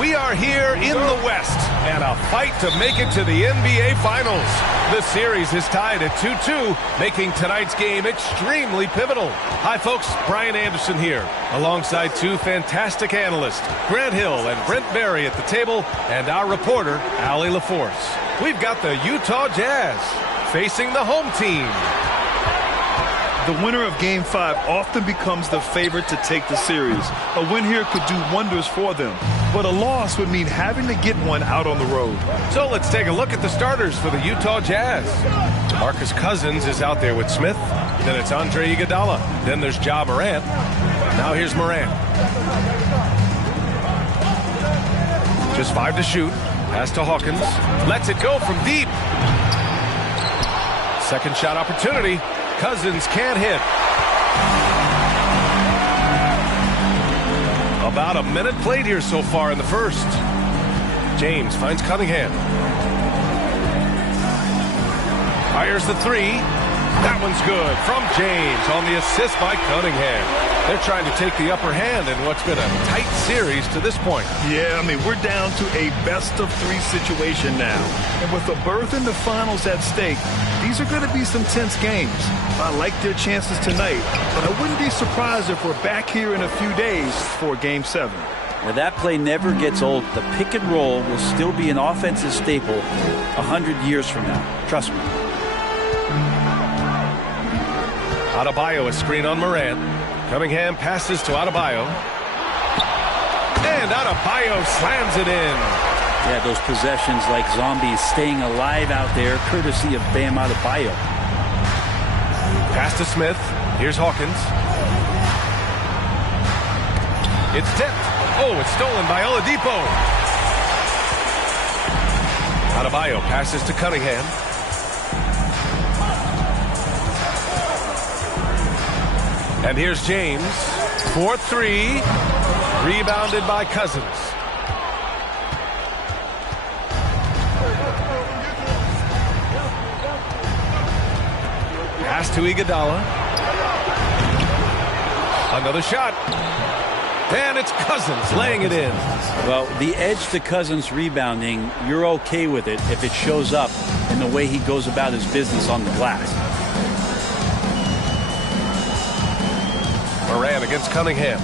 We are here in the West, and a fight to make it to the NBA Finals. The series is tied at 2-2, making tonight's game extremely pivotal. Hi, folks. Brian Anderson here, alongside two fantastic analysts, Grant Hill and Brent Barry at the table, and our reporter, Allie LaForce. We've got the Utah Jazz facing the home team. The winner of Game 5 often becomes the favorite to take the series. A win here could do wonders for them, but a loss would mean having to get one out on the road. So let's take a look at the starters for the Utah Jazz. Marcus Cousins is out there with Smith. Then it's Andre Iguodala. Then there's Ja Morant. Now here's Morant. Just 5 to shoot. Pass to Hawkins. Lets it go from deep. Second shot opportunity. Cousins can't hit. About a minute played here so far in the first. James finds Cunningham. Fires the three. That one's good from James on the assist by Cunningham. They're trying to take the upper hand in what's been a tight series to this point. Yeah, I mean, we're down to a best-of-3 situation now. And with a berth in the finals at stake, these are going to be some tense games. I like their chances tonight, but I wouldn't be surprised if we're back here in a few days for Game 7. Now that play never gets old. The pick and roll will still be an offensive staple 100 years from now. Trust me. Adebayo, a screen on Morant. Cunningham passes to Adebayo. And Adebayo slams it in. Yeah, those possessions like zombies staying alive out there, courtesy of Bam Adebayo. Pass to Smith. Here's Hawkins. It's tipped. Oh, it's stolen by Oladipo. Adebayo passes to Cunningham. And here's James. 4-3. Rebounded by Cousins. Pass to Iguodala. Another shot. And it's Cousins laying it in. Well, the edge to Cousins rebounding, you're okay with it if it shows up in the way he goes about his business on the glass. Morant against Cunningham.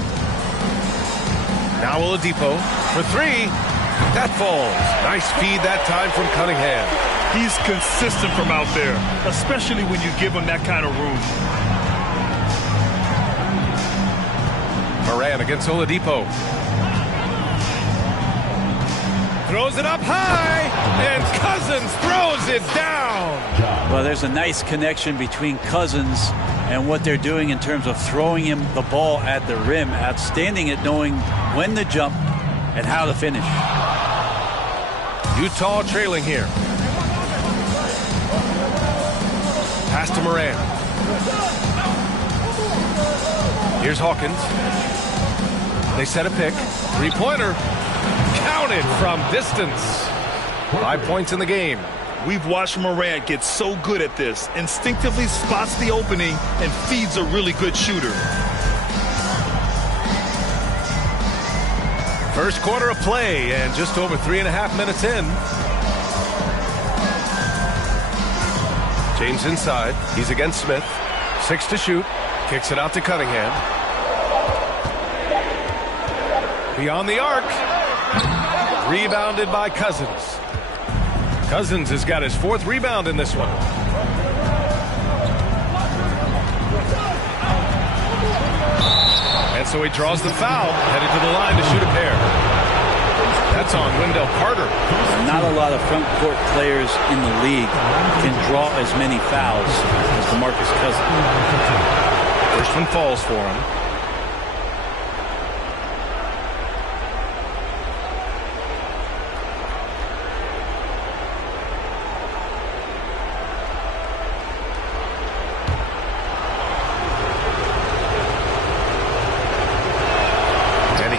Now Oladipo for three. That falls. Nice feed that time from Cunningham. He's consistent from out there, especially when you give him that kind of room. Morant against Oladipo. Throws it up high, and Cousins throws it down. Well, there's a nice connection between Cousins and what they're doing in terms of throwing him the ball at the rim. Outstanding at knowing when to jump and how to finish. Utah trailing here. Pass to Morant. Here's Hawkins. They set a pick. Three-pointer. Counted from distance. 5 points in the game. We've watched Morant get so good at this. Instinctively spots the opening and feeds a really good shooter. First quarter of play and just over 3.5 minutes in. James inside. He's against Smith. 6 to shoot. Kicks it out to Cunningham. Beyond the arc. Rebounded by Cousins. Cousins has got his 4th rebound in this one. And so he draws the foul, headed to the line to shoot a pair. That's on Wendell Carter. Not a lot of front court players in the league can draw as many fouls as DeMarcus Cousins. First one falls for him.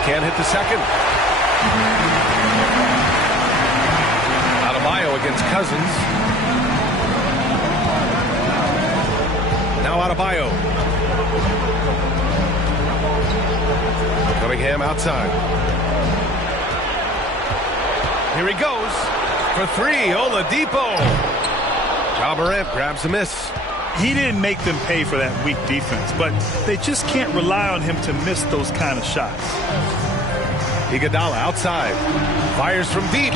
Can't hit the second. Adebayo against Cousins. Now Adebayo. Cunningham outside. Here he goes for 3. Oladipo. Ja Morant grabs a miss. He didn't make them pay for that weak defense, but they just can't rely on him to miss those kind of shots. Iguodala outside. Fires from deep.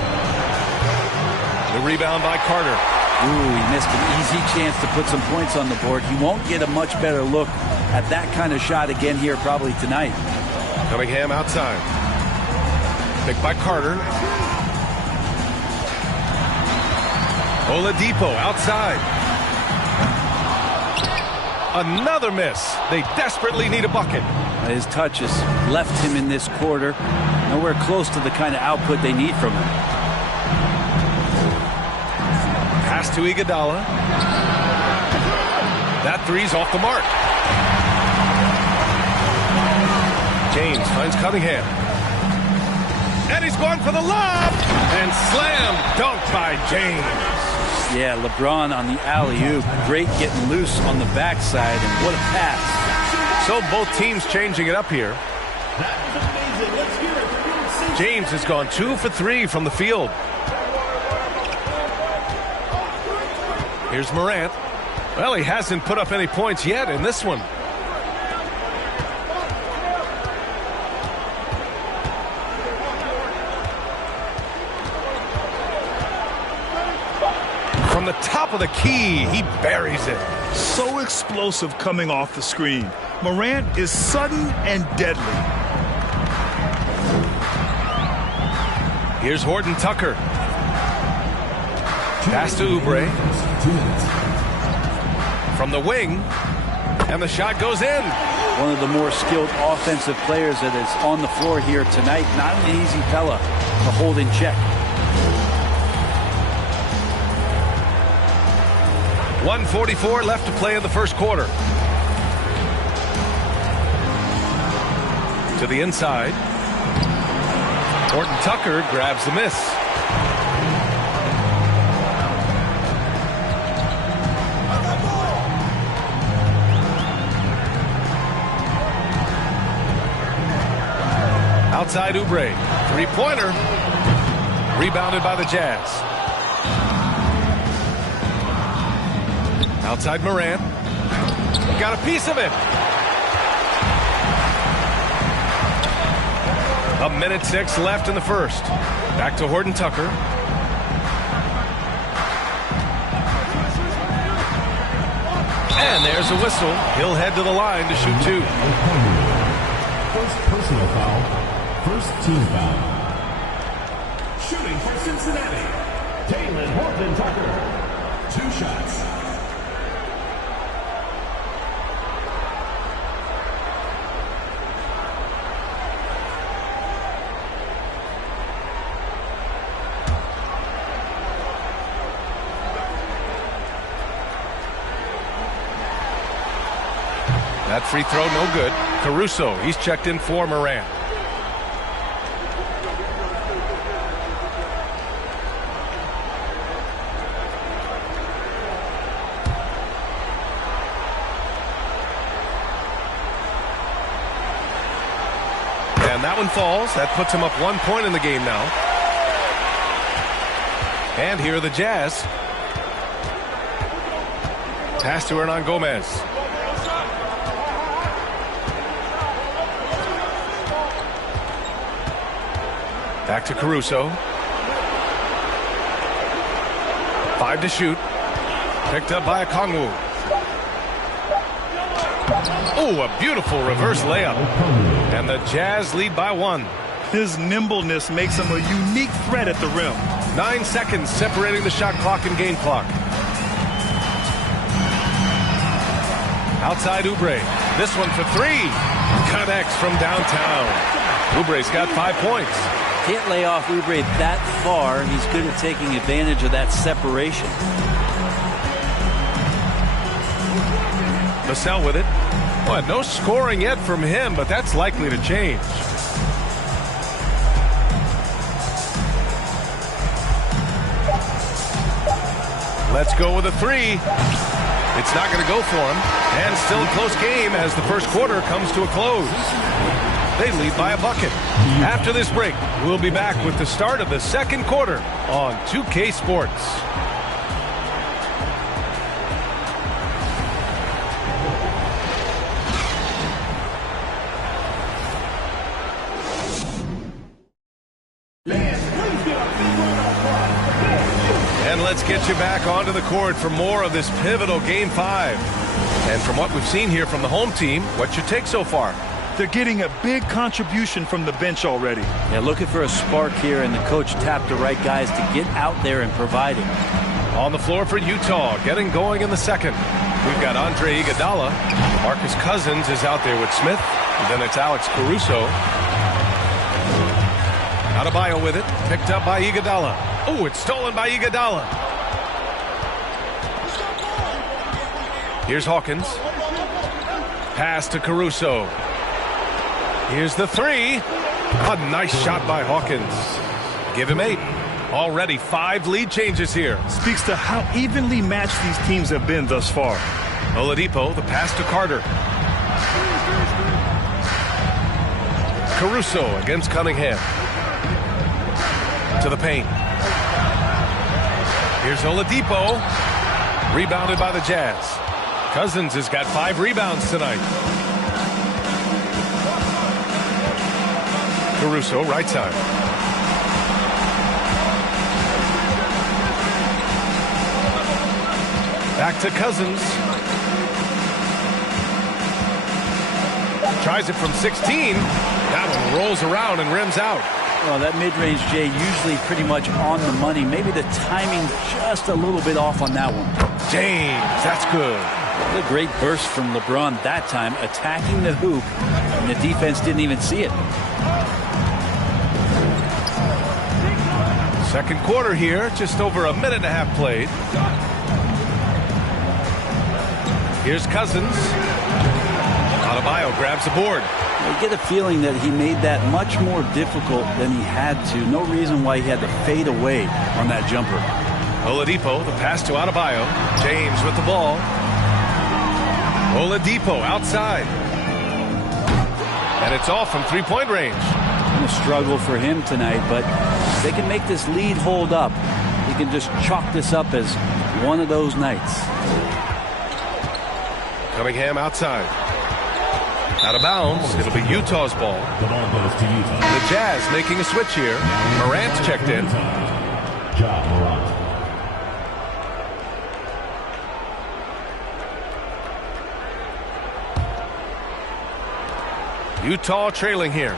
The rebound by Carter. Ooh, he missed an easy chance to put some points on the board. He won't get a much better look at that kind of shot again here probably tonight. Cunningham outside. Picked by Carter. Oladipo outside. Another miss. They desperately need a bucket. His touch has left him in this quarter. Nowhere close to the kind of output they need from him. Pass to Iguodala. That three's off the mark. James finds Cunningham. And he's going for the lob. And slam dunk by James. Yeah, LeBron on the alley-oop. Great getting loose on the backside. And what a pass. So both teams changing it up here. James has gone 2 for 3 from the field. Here's Morant. Well, he hasn't put up any points yet in this one. From the top of the key, he buries it. So explosive coming off the screen. Morant is sudden and deadly. Here's Horton Tucker. Pass to Oubre. From the wing. And the shot goes in. One of the more skilled offensive players that is on the floor here tonight. Not an easy fella to hold in check. 1:44 left to play in the first quarter. To the inside. Horton Tucker grabs the miss. Outside Oubre. Three-pointer. Rebounded by the Jazz. Outside Morant. Got a piece of it. 1:06 left in the first. Back to Horton Tucker. And there's a whistle. He'll head to the line to shoot 2. First personal foul. First team foul. Shooting for Cincinnati. Taylor Horton Tucker. 2 shots. That free throw no good. Caruso, he's checked in for Morant. And that one falls. That puts him up 1 point in the game now. And here are the Jazz. Pass to Hernan Gomez. Back to Caruso. 5 to shoot. Picked up by Okongwu. Oh, a beautiful reverse layup. And the Jazz lead by 1. His nimbleness makes him a unique threat at the rim. 9 seconds separating the shot clock and game clock. Outside Oubre. This one for 3. Connects from downtown. Oubre's got 5 points. Can't lay off Oubre that far. He's good at taking advantage of that separation. Vassell with it. Well, no scoring yet from him, but that's likely to change. Let's go with a 3. It's not going to go for him. And still a close game as the first quarter comes to a close. They lead by a bucket. After this break, we'll be back with the start of the second quarter on 2K Sports. And let's get you back onto the court for more of this pivotal Game 5. And from what we've seen here from the home team, what's your take so far? They're getting a big contribution from the bench already. Yeah, looking for a spark here, and the coach tapped the right guys to get out there and provide it. On the floor for Utah, getting going in the second. We've got Andre Iguodala. Marcus Cousins is out there with Smith. And then it's Alex Caruso. Adebayo with it. Picked up by Iguodala. Oh, it's stolen by Iguodala. Here's Hawkins. Pass to Caruso. Here's the 3. A nice shot by Hawkins. Give him 8. Already 5 lead changes here. Speaks to how evenly matched these teams have been thus far. Oladipo, the pass to Carter. Caruso against Cunningham. To the paint. Here's Oladipo. Rebounded by the Jazz. Cousins has got 5 rebounds tonight. Caruso, right side. Back to Cousins. Tries it from 16. That one rolls around and rims out. Well, that mid-range, Jay, usually pretty much on the money. Maybe the timing just a little bit off on that one. James, that's good. What a great burst from LeBron that time, attacking the hoop, and the defense didn't even see it. Second quarter here, just over a minute and a half played. Here's Cousins. Adebayo grabs the board. I get a feeling that he made that much more difficult than he had to. No reason why he had to fade away on that jumper. Oladipo, the pass to Adebayo. James with the ball. Oladipo outside. And it's off from three-point range. A struggle for him tonight, but if they can make this lead hold up, he can just chalk this up as one of those nights. Cunningham outside. Out of bounds. It'll be Utah's ball. The ball goes to Utah. The Jazz making a switch here. Morant's checked in. Ja Morant. Utah trailing here.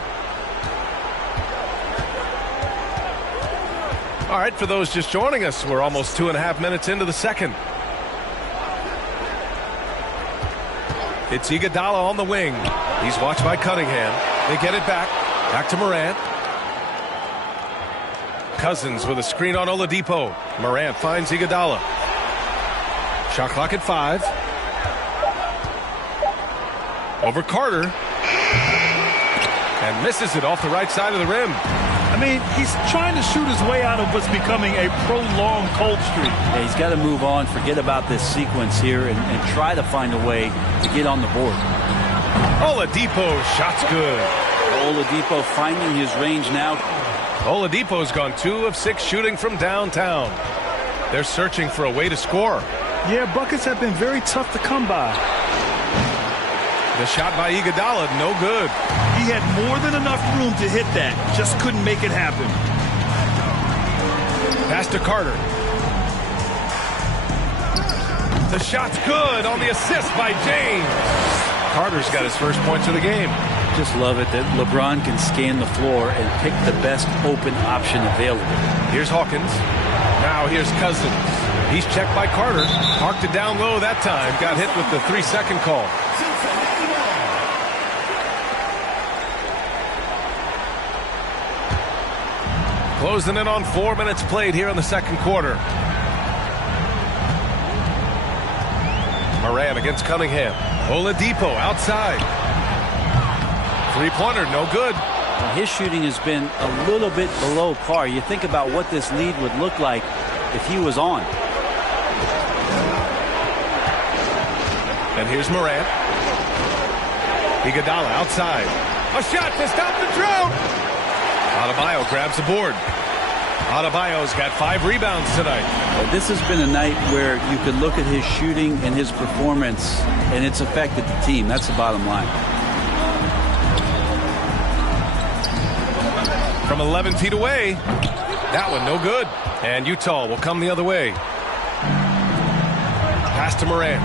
All right, for those just joining us, we're almost 2.5 minutes into the second. It's Iguodala on the wing. He's watched by Cunningham. They get it back. Back to Morant. Cousins with a screen on Oladipo. Morant finds Iguodala. Shot clock at 5. Over Carter. And misses it off the right side of the rim. I mean, he's trying to shoot his way out of what's becoming a prolonged cold streak. Yeah, he's got to move on, forget about this sequence here, and try to find a way to get on the board. Oladipo, shot's good. Oladipo finding his range now. Oladipo's gone 2 of 6 shooting from downtown. They're searching for a way to score. Yeah, buckets have been very tough to come by. The shot by Iguodala, no good. He had more than enough room to hit that. Just couldn't make it happen. Pass to Carter. The shot's good on the assist by James. Carter's got his first points of the game. Just love it that LeBron can scan the floor and pick the best open option available. Here's Hawkins. Now here's Cousins. He's checked by Carter. Parked it down low that time. Got hit with the 3-second call. Closing in on 4 minutes played here in the second quarter. Moran against Cunningham. Oladipo outside. Three-pointer, no good. Well, his shooting has been a little bit below par. You think about what this lead would look like if he was on. And here's Moran. Iguodala outside. A shot to stop the drought. Adebayo grabs the board. Adebayo's got 5 rebounds tonight. This has been a night where you could look at his shooting and his performance, and it's affected the team. That's the bottom line. From 11 feet away. That one no good. And Utah will come the other way. Pass to Moran.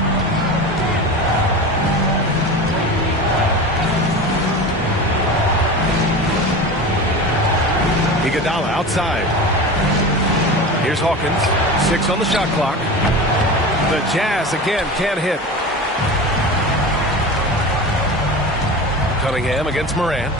Iguodala outside. Here's Hawkins. 6 on the shot clock. The Jazz again can't hit. Cunningham against Moran.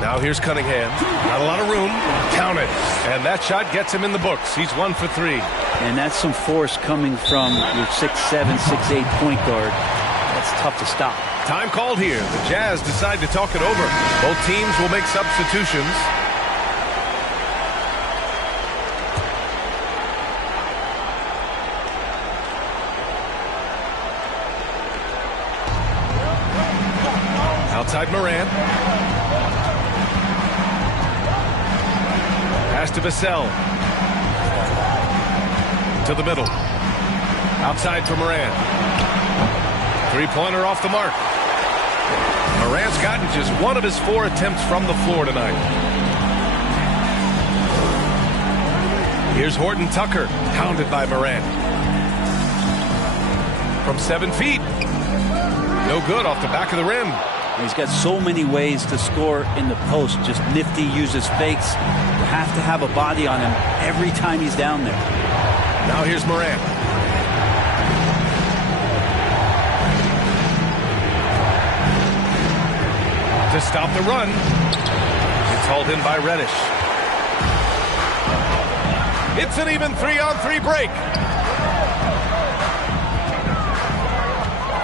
Now here's Cunningham. Not a lot of room. Count it. And that shot gets him in the books. He's 1 for 3. And that's some force coming from your 6'7", 6'8" point guard. That's tough to stop. Time called here. The Jazz decide to talk it over. Both teams will make substitutions. Outside Moran. Pass to Vassell. To the middle. Outside for Moran. Three-pointer off the mark. Moran's gotten just 1 of his 4 attempts from the floor tonight. Here's Horton Tucker, pounded by Moran. From 7 feet. No good off the back of the rim. He's got so many ways to score in the post. Just nifty, uses fakes. You have to have a body on him every time he's down there. Now here's Moran. To stop the run. It's hauled in by Reddish. It's an even 3-on-3 break.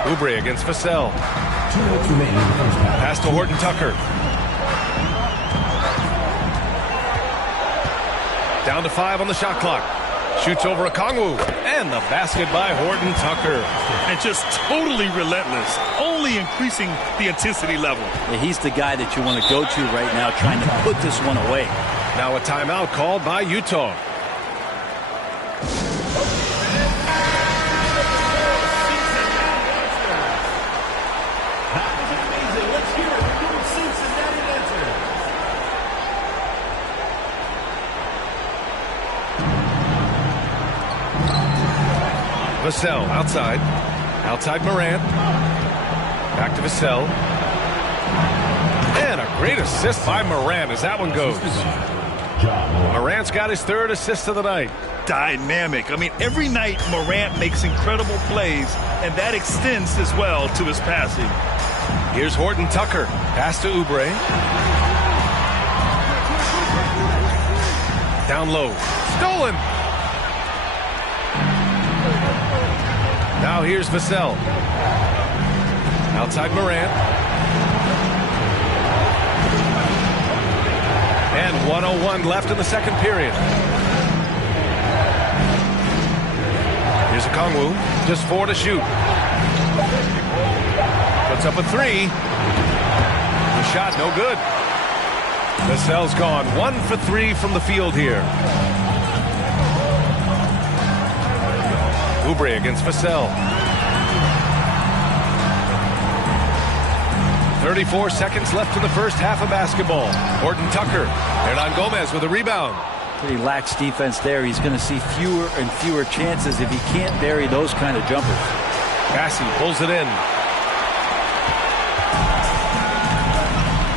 Oubre against Vassell. 2 minutes remaining in the first half. Pass to Horton Tucker. Down to 5 on the shot clock. Shoots over Okongwu. And the basket by Horton Tucker. And just totally relentless. Only increasing the intensity level. Yeah, he's the guy that you want to go to right now, trying to put this one away. Now a timeout called by Utah. Vassell outside. Outside Moran. Back to Vassell. And a great assist by Moran as that one goes. Morant's got his 3rd assist of the night. Dynamic. I mean, every night Morant makes incredible plays, and that extends as well to his passing. Here's Horton Tucker. Pass to Oubre. Down low. Stolen. Now here's Vassell. Outside Morant. And 1:01 left in the second period. Here's Okongwu. Just 4 to shoot. Puts up a 3. The shot no good. Vassell's gone 1 for 3 from the field here. Oubre against Vassell. 34 seconds left in the first half of basketball. Horton Tucker. Hernan-Gomez with a rebound. Pretty lax defense there. He's going to see fewer and fewer chances if he can't bury those kind of jumpers. Cassie pulls it in.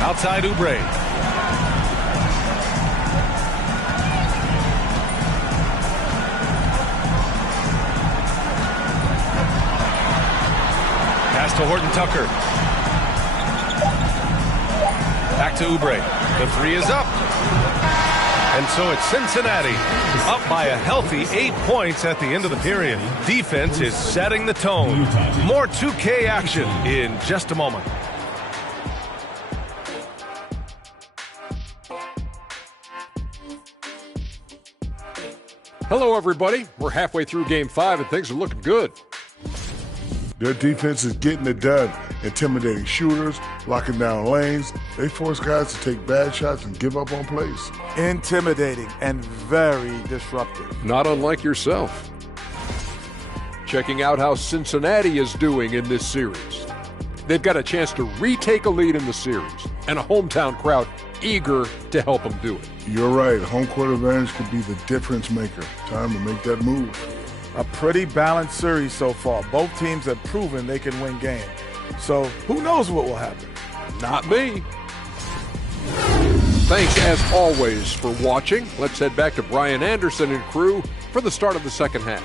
Outside Oubre. Pass to Horton Tucker. Back to Oubre. The 3 is up. And so it's Cincinnati up by a healthy 8 points at the end of the period. Defense is setting the tone. More 2K action in just a moment. Hello, everybody. We're halfway through Game 5, and things are looking good. Their defense is getting it done, intimidating shooters, locking down lanes. They force guys to take bad shots and give up on plays. Intimidating and very disruptive. Not unlike yourself. Checking out how Cincinnati is doing in this series. They've got a chance to retake a lead in the series, and a hometown crowd eager to help them do it. You're right. Home court advantage could be the difference maker. Time to make that move. A pretty balanced series so far. Both teams have proven they can win games. So who knows what will happen? Not me. Thanks, as always, for watching. Let's head back to Brian Anderson and crew for the start of the second half.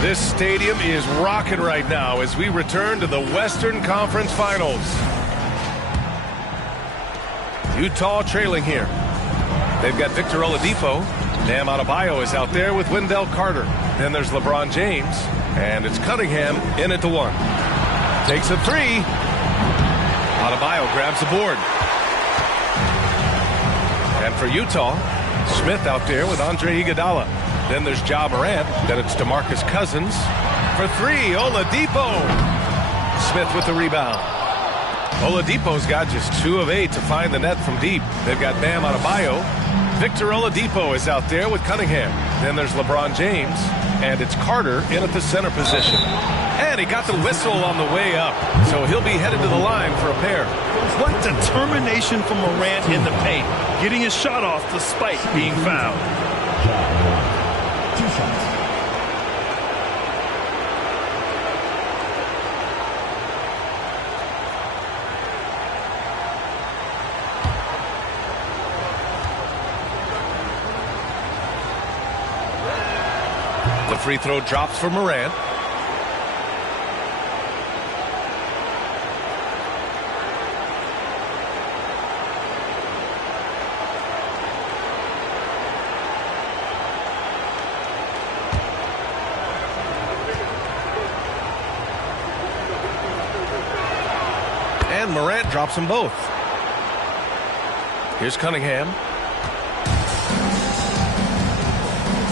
This stadium is rocking right now as we return to the Western Conference Finals. Utah trailing here. They've got Victor Oladipo. Bam Adebayo is out there with Wendell Carter. Then there's LeBron James. And it's Cunningham in at the 1. Takes a 3. Adebayo grabs the board. And for Utah, Smith out there with Andre Iguodala. Then there's Ja Morant. Then it's DeMarcus Cousins. For 3, Oladipo. Smith with the rebound. Oladipo's got just 2 of 8 to find the net from deep. They've got Bam Adebayo. Victor Oladipo is out there with Cunningham. Then there's LeBron James. And it's Carter in at the center position. And he got the whistle on the way up. So he'll be headed to the line for a pair. What determination from Morant in the paint. Getting his shot off despite being fouled. 2 shots. The free throw drops for Morant. And Morant drops them both. Here's Cunningham.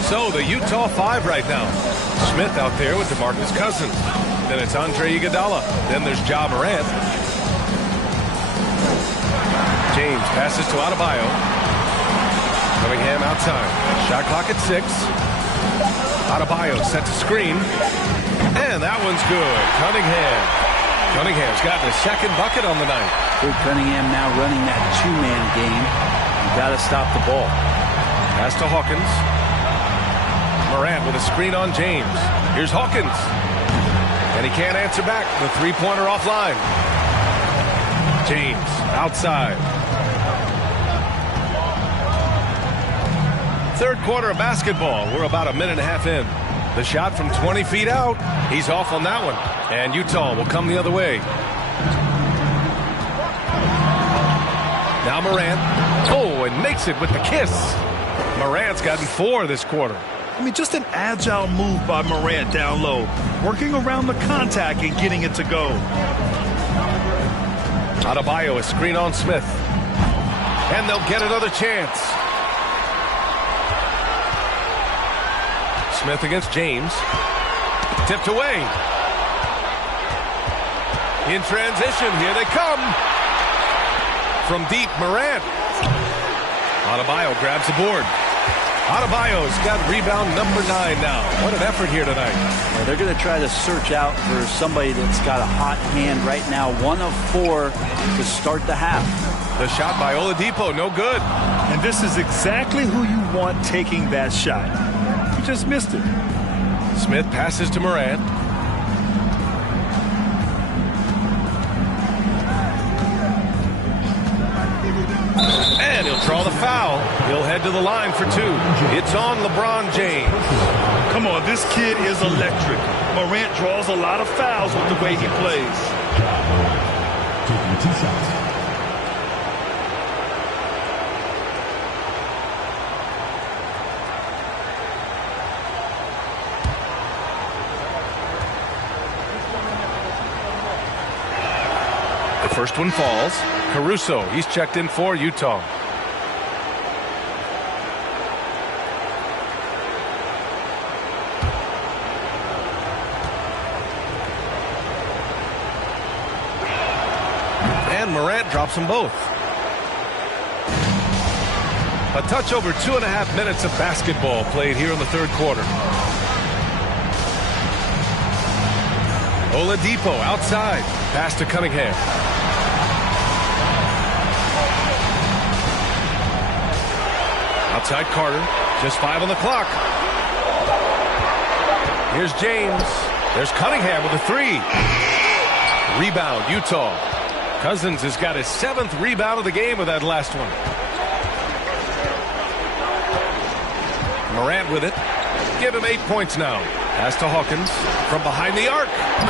So the Utah 5 right now. Smith out there with DeMarcus Cousins. Then it's Andre Iguodala. Then there's Ja Morant. James passes to Adebayo. Cunningham outside. Shot clock at 6. Adebayo set to screen. And that one's good. Cunningham's gotten a second bucket on the night. Big Cunningham now running that 2-man game. You got to stop the ball. Pass to Hawkins. Morant with a screen on James. Here's Hawkins. And he can't answer back. The three-pointer offline. James outside. Third quarter of basketball. We're about a minute and a half in. The shot from 20 feet out. He's off on that one. And Utah will come the other way. Now Morant. Oh, and makes it with the kiss. Morant's gotten 4 this quarter. I mean, just an agile move by Morant down low. Working around the contact and getting it to go. Adebayo, a screen on Smith. And they'll get another chance. Smith against James. Tipped away. In transition, here they come. From deep, Morant. Adebayo grabs the board. Adebayo's got rebound number 9 now. What an effort here tonight. Well, they're going to try to search out for somebody that's got a hot hand right now. 1 of 4 to start the half. The shot by Oladipo, no good. And this is exactly who you want taking that shot. You just missed it. Smith passes to Morant. And he'll draw the foul. He'll head to the line for 2. It's on LeBron James. Come on, this kid is electric. Morant draws a lot of fouls with the way he plays. Taking 2 shots. The first one falls. Caruso, he's checked in for Utah. And Morant drops them both. A touch over 2.5 minutes of basketball played here in the third quarter. Oladipo outside. Pass to Cunningham. Outside Carter. Just 5 on the clock. Here's James. There's Cunningham with a 3. Rebound, Utah. Cousins has got his 7th rebound of the game with that last one. Morant with it. Give him 8 points now. Pass to Hawkins from behind the arc.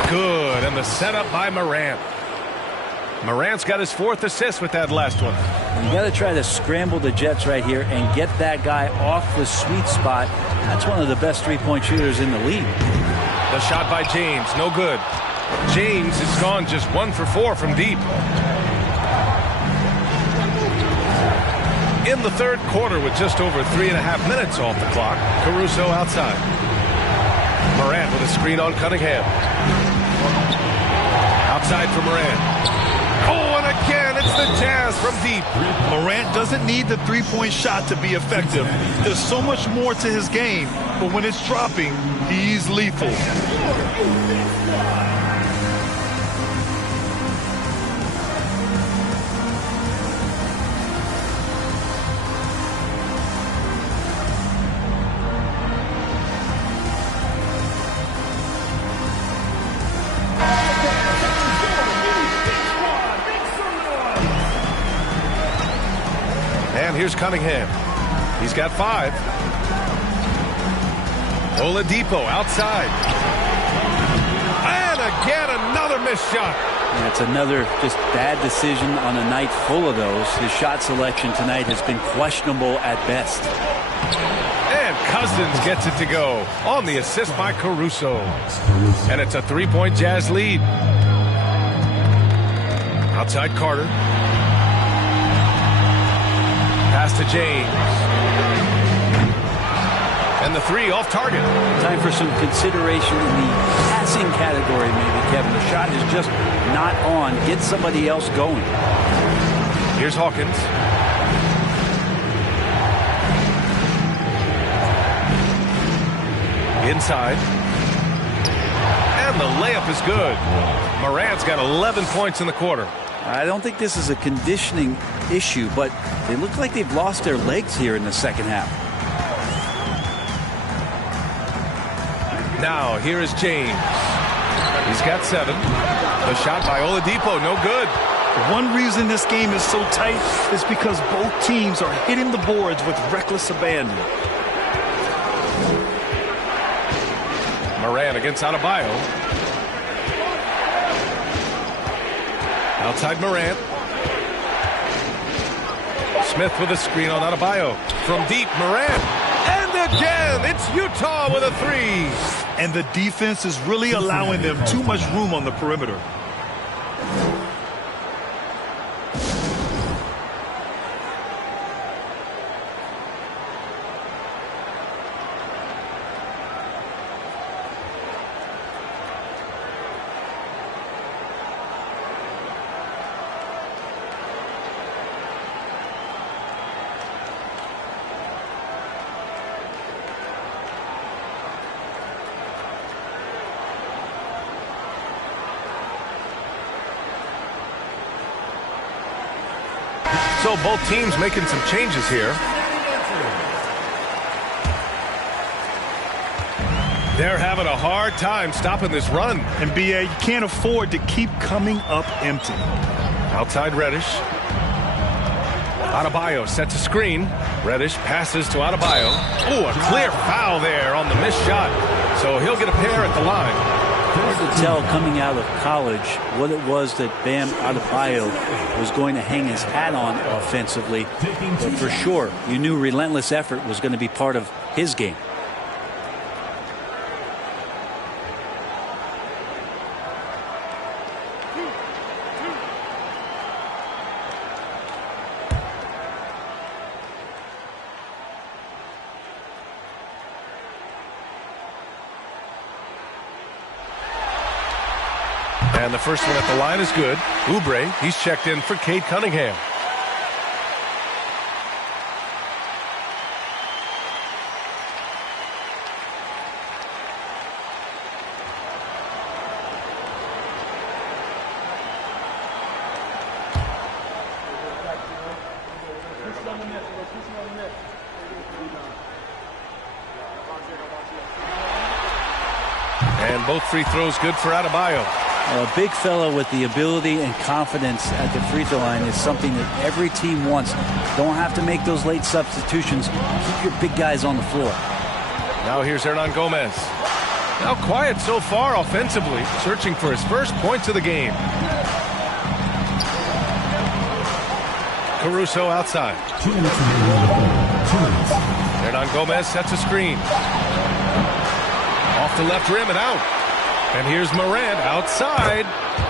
Good, and the setup by Morant. Morant's got his 4th assist with that last one. You got to try to scramble the Jets right here and get that guy off the sweet spot. That's one of the best 3-point shooters in the league. The shot by James, no good. James has gone just 1 for 4 from deep. In the third quarter with just over 3.5 minutes off the clock, Caruso outside. Morant with a screen on Cunningham. Outside for Morant. Oh, and again, it's the Jazz from deep. Morant doesn't need the 3-point shot to be effective. There's so much more to his game, but when it's dropping, he's lethal. Here's Cunningham. He's got 5. Oladipo outside. And again, another missed shot. That's another just bad decision on a night full of those. His shot selection tonight has been questionable at best. And Cousins gets it to go on the assist by Caruso. And it's a 3-point Jazz lead. Outside Carter. Pass to James. And the 3 off target. Time for some consideration in the passing category, maybe, Kevin. The shot is just not on. Get somebody else going. Here's Hawkins. Inside. And the layup is good. Morant's got 11 points in the quarter. I don't think this is a conditioning issue, but they look like they've lost their legs here in the second half. Now, here is James. He's got 7. The shot by Oladipo, no good. One reason this game is so tight is because both teams are hitting the boards with reckless abandon. Moran against Adebayo. Outside Morant. Smith with a screen on Adebayo. From deep, Morant. And again, it's Utah with a three. And the defense is really allowing them too much room on the perimeter. So both teams making some changes here. They're having a hard time stopping this run. And BA, you can't afford to keep coming up empty. Outside Reddish. Adebayo sets a screen. Reddish passes to Adebayo. Ooh, a clear foul there on the missed shot. So he'll get a pair at the line. Hard to tell coming out of college what it was that Bam Adebayo was going to hang his hat on offensively. But for sure, you knew relentless effort was going to be part of his game. And the first one at the line is good. Oubre, he's checked in for Cade Cunningham. And both free throws good for Adebayo. A big fella with the ability and confidence at the free throw line is something that every team wants. Don't have to make those late substitutions. Keep your big guys on the floor. Now here's Hernan Gomez. Now quiet so far offensively, searching for his first points of the game. Caruso outside. Hernan Gomez sets a screen. Off the left rim and out. And here's Morant outside.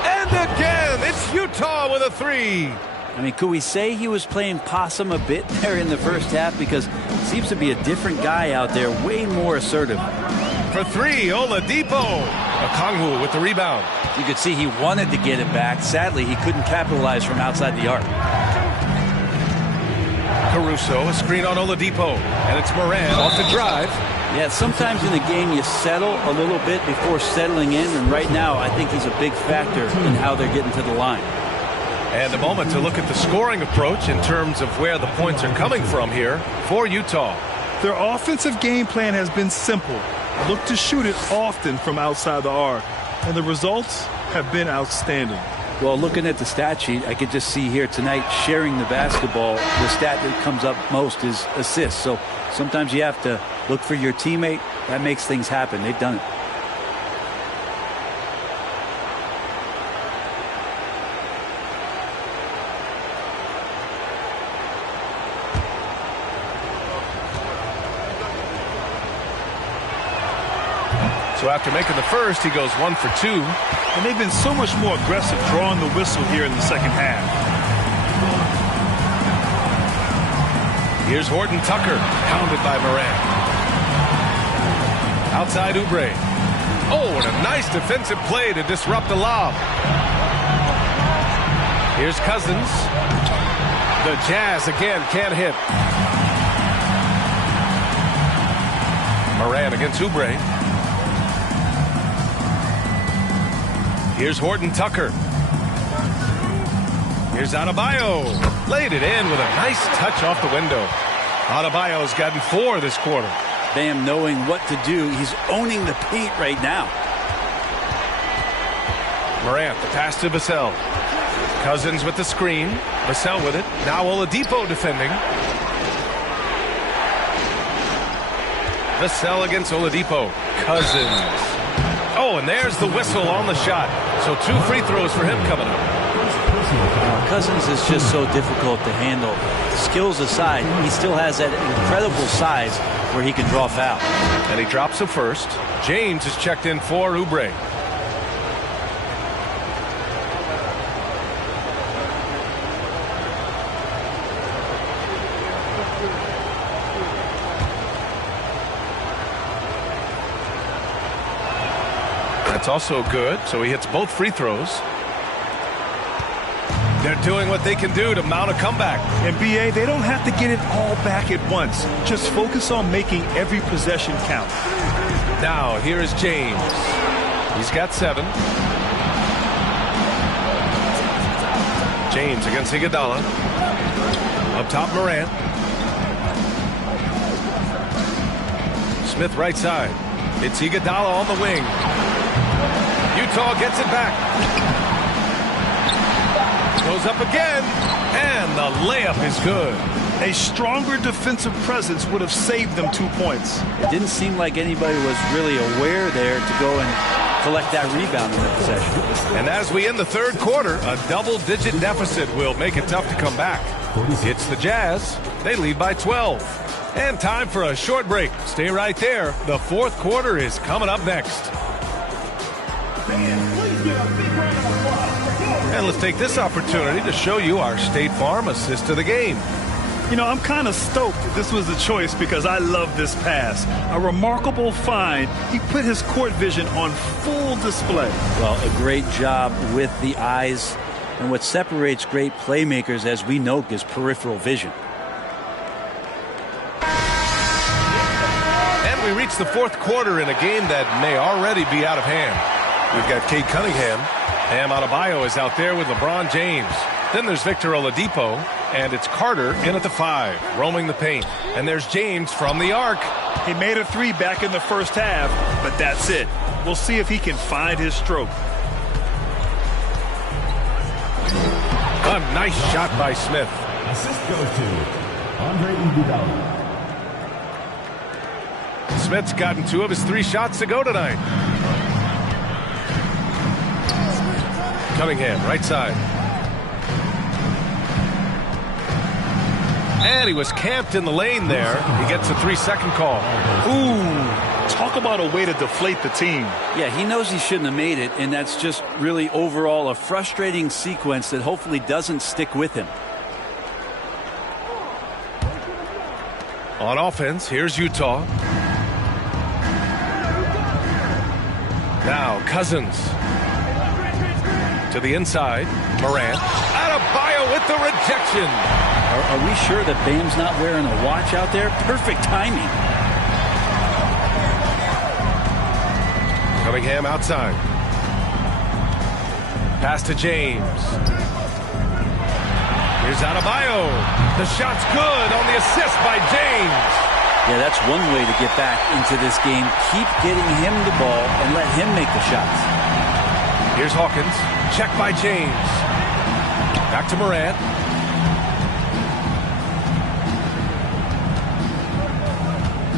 And again, it's Utah with a three. I mean, could we say he was playing possum a bit there in the first half? Because it seems to be a different guy out there, way more assertive. For three, Oladipo. Okongwu with the rebound. You could see he wanted to get it back. Sadly, he couldn't capitalize from outside the arc. Caruso, a screen on Oladipo. And it's Morant off the drive. Yeah, sometimes in the game you settle a little bit before settling in, and right now I think he's a big factor in how they're getting to the line. And a moment to look at the scoring approach in terms of where the points are coming from here for Utah. Their offensive game plan has been simple. Look to shoot it often from outside the arc, and the results have been outstanding. Well, looking at the stat sheet, I could just see here tonight sharing the basketball. The stat that comes up most is assists. So sometimes you have to look for your teammate. That makes things happen. They've done it. So after making the first, he goes 1 for 2. And they've been so much more aggressive drawing the whistle here in the second half. Here's Horton Tucker, pounded by Morant. Outside Oubre. Oh, and a nice defensive play to disrupt the lob. Here's Cousins. The Jazz again can't hit. Morant against Oubre. Here's Horton Tucker. Here's Adebayo. Laid it in with a nice touch off the window. Adebayo's gotten 4 this quarter. Bam knowing what to do. He's owning the paint right now. Morant, the pass to Vassell. Cousins with the screen. Vassell with it. Now Oladipo defending. The sell against Oladipo. Cousins. Oh, and there's the whistle on the shot. So 2 free throws for him coming up. Cousins is just so difficult to handle. Skills aside, he still has that incredible size where he can draw foul. And he drops a first. James is checked in for Oubre. That's also good, so he hits both free throws. They're doing what they can do to mount a comeback. And BA, they don't have to get it all back at once. Just focus on making every possession count. Now, here is James. He's got 7. James against Iguodala. Up top, Morant. Smith right side. It's Iguodala on the wing. Utah gets it back. Goes up again, and the layup is good. A stronger defensive presence would have saved them 2 points. It didn't seem like anybody was really aware there to go and collect that rebound in the possession. And as we end the third quarter, a double-digit deficit will make it tough to come back. It's the Jazz. They lead by 12. And time for a short break. Stay right there. The fourth quarter is coming up next. And let's take this opportunity to show you our State Farm assist to the game. You know, I'm kind of stoked this was a choice because I love this pass. A remarkable find. He put his court vision on full display. Well, a great job with the eyes. And what separates great playmakers, as we know, is peripheral vision. And we reach the fourth quarter in a game that may already be out of hand. We've got Cade Cunningham. Bam Adebayo is out there with LeBron James. Then there's Victor Oladipo, and it's Carter in at the 5, roaming the paint. And there's James from the arc. He made a 3 back in the first half, but that's it. We'll see if he can find his stroke. A nice shot by Smith. Assist goes to Andre Iguodala. Smith's gotten 2 of his 3 shots to go tonight. Cunningham, right side. And he was camped in the lane there. He gets a 3-second call. Ooh, talk about a way to deflate the team. Yeah, he knows he shouldn't have made it, and that's just really overall a frustrating sequence that hopefully doesn't stick with him. On offense, here's Utah. Now Cousins. To the inside, Morant. Adebayo with the rejection. Are we sure that Bam's not wearing a watch out there? Perfect timing. Cunningham outside. Pass to James. Here's Adebayo. The shot's good on the assist by James. Yeah, that's one way to get back into this game. Keep getting him the ball and let him make the shots. Here's Hawkins. Check by James. Back to Morant.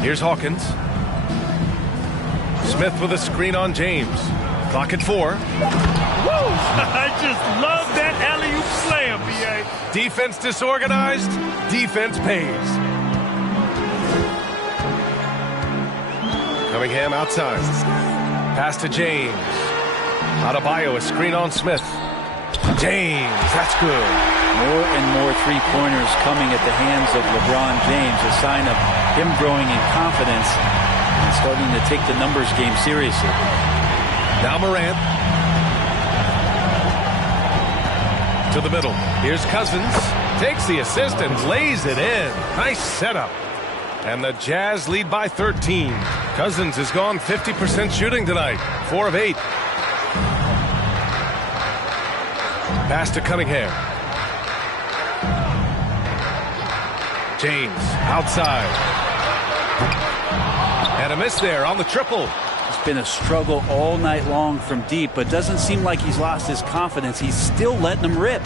Here's Hawkins. Smith with a screen on James. Clock at 4. Woo! I just love that alley-oop slam, B.A. Defense disorganized. Defense pays. Cunningham outside. Pass to James. Adebayo, a screen on Smith. James, that's good. More and more three-pointers coming at the hands of LeBron James, a sign of him growing in confidence and starting to take the numbers game seriously. Now Morant. To the middle. Here's Cousins. Takes the assist and lays it in. Nice setup. And the Jazz lead by 13. Cousins has gone 50% shooting tonight. 4 of 8. Pass to Cunningham. James outside. And a miss there on the triple. It's been a struggle all night long from deep, but doesn't seem like he's lost his confidence. He's still letting them rip.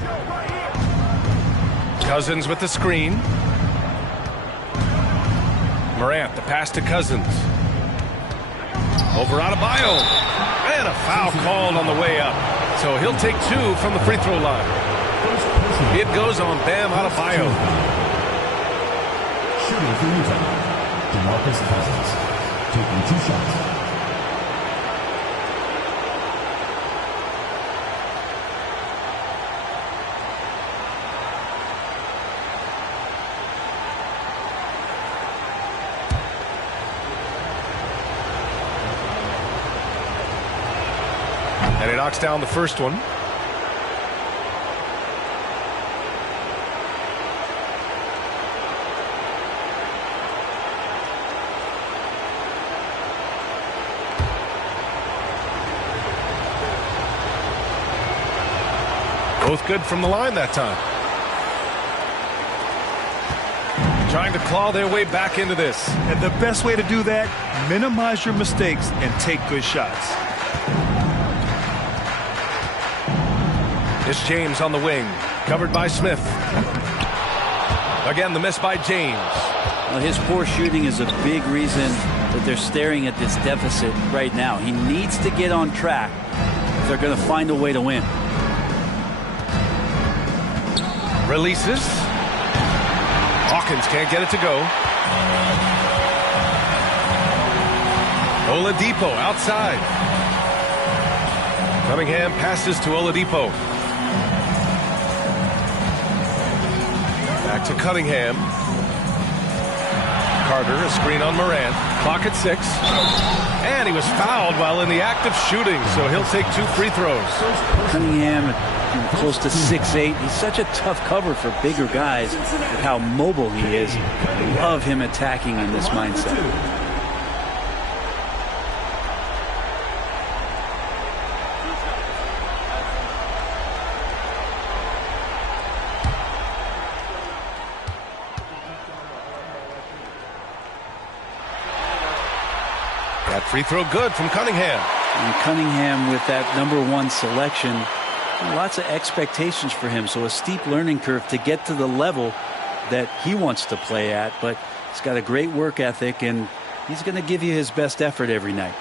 Cousins with the screen. Morant, the pass to Cousins. Over Adebayo. And a foul called on the way up. So he'll take 2 from the free throw line. It goes on Bam Adebayo. Shooting for Utah, DeMarcus Cousins, taking 2 shots. And he knocks down the first one. Both good from the line that time. Trying to claw their way back into this. And the best way to do that, minimize your mistakes and take good shots. It's James on the wing, covered by Smith. Again, the miss by James. Well, his poor shooting is a big reason that they're staring at this deficit right now. He needs to get on track if they're going to find a way to win. Releases. Hawkins can't get it to go. Oladipo outside. Cunningham passes to Oladipo. Back to Cunningham. Carter, a screen on Morant. Clock at 6. And he was fouled while in the act of shooting, so he'll take 2 free throws. Cunningham, close to 6'8". He's such a tough cover for bigger guys with how mobile he is. I love him attacking in this mindset. That free throw good from Cunningham. And Cunningham with that #1 selection, lots of expectations for him, so a steep learning curve to get to the level that he wants to play at, but he's got a great work ethic and he's going to give you his best effort every night.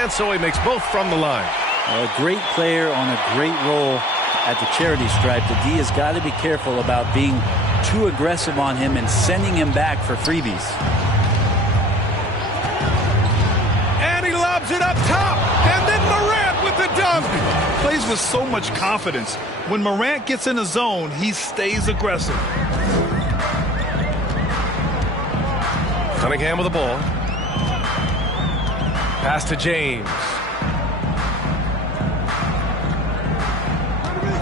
And so he makes both from the line. A great player on a great role at the charity stripe. The D has got to be careful about being too aggressive on him and sending him back for freebies. And he lobs it up top. And then Morant with the dunk. Plays with so much confidence. When Morant gets in the zone, he stays aggressive. Cunningham with the ball. Pass to James.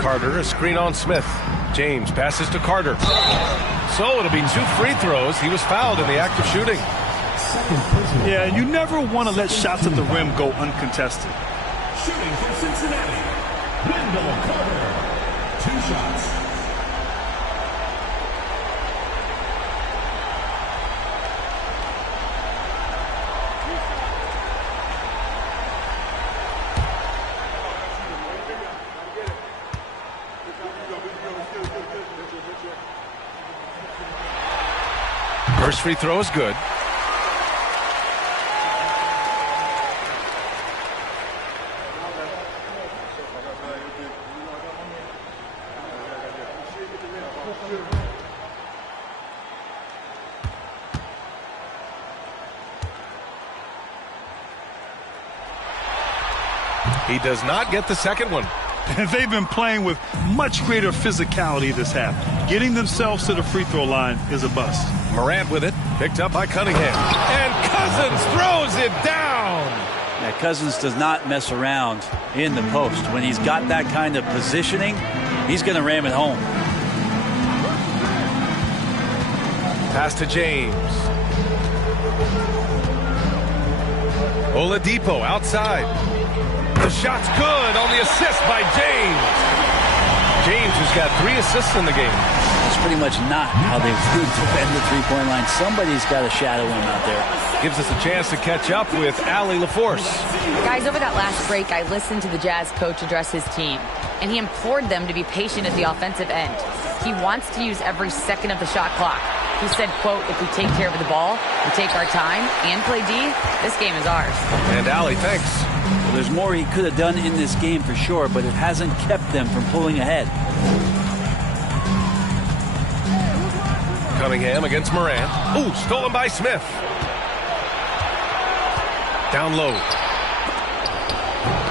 Carter, a screen on Smith. James passes to Carter. So it'll be 2 free throws. He was fouled in the act of shooting. Yeah, you never want to let shots at the rim go uncontested. Shooting for Cincinnati, Wendell Carter, 2 shots. First free throw is good. He does not get the second one. And they've been playing with much greater physicality this half. Getting themselves to the free throw line is a bust. Morant with it, picked up by Cunningham. And Cousins throws it down. Yeah, Cousins does not mess around in the post. When he's got that kind of positioning, he's going to ram it home. Pass to James. Oladipo outside. The shot's good on the assist by James. James has got 3 assists in the game. That's pretty much not how they defend the three-point line. Somebody's got to shadow him out there. Gives us a chance to catch up with Allie LaForce. Guys, over that last break, I listened to the Jazz coach address his team, and he implored them to be patient at the offensive end. He wants to use every second of the shot clock. He said, quote, if we take care of the ball, we take our time, and play D, this game is ours. And Allie, thanks. Well, there's more he could have done in this game for sure, but it hasn't kept them from pulling ahead. Cunningham against Morant. Ooh, stolen by Smith. Down low.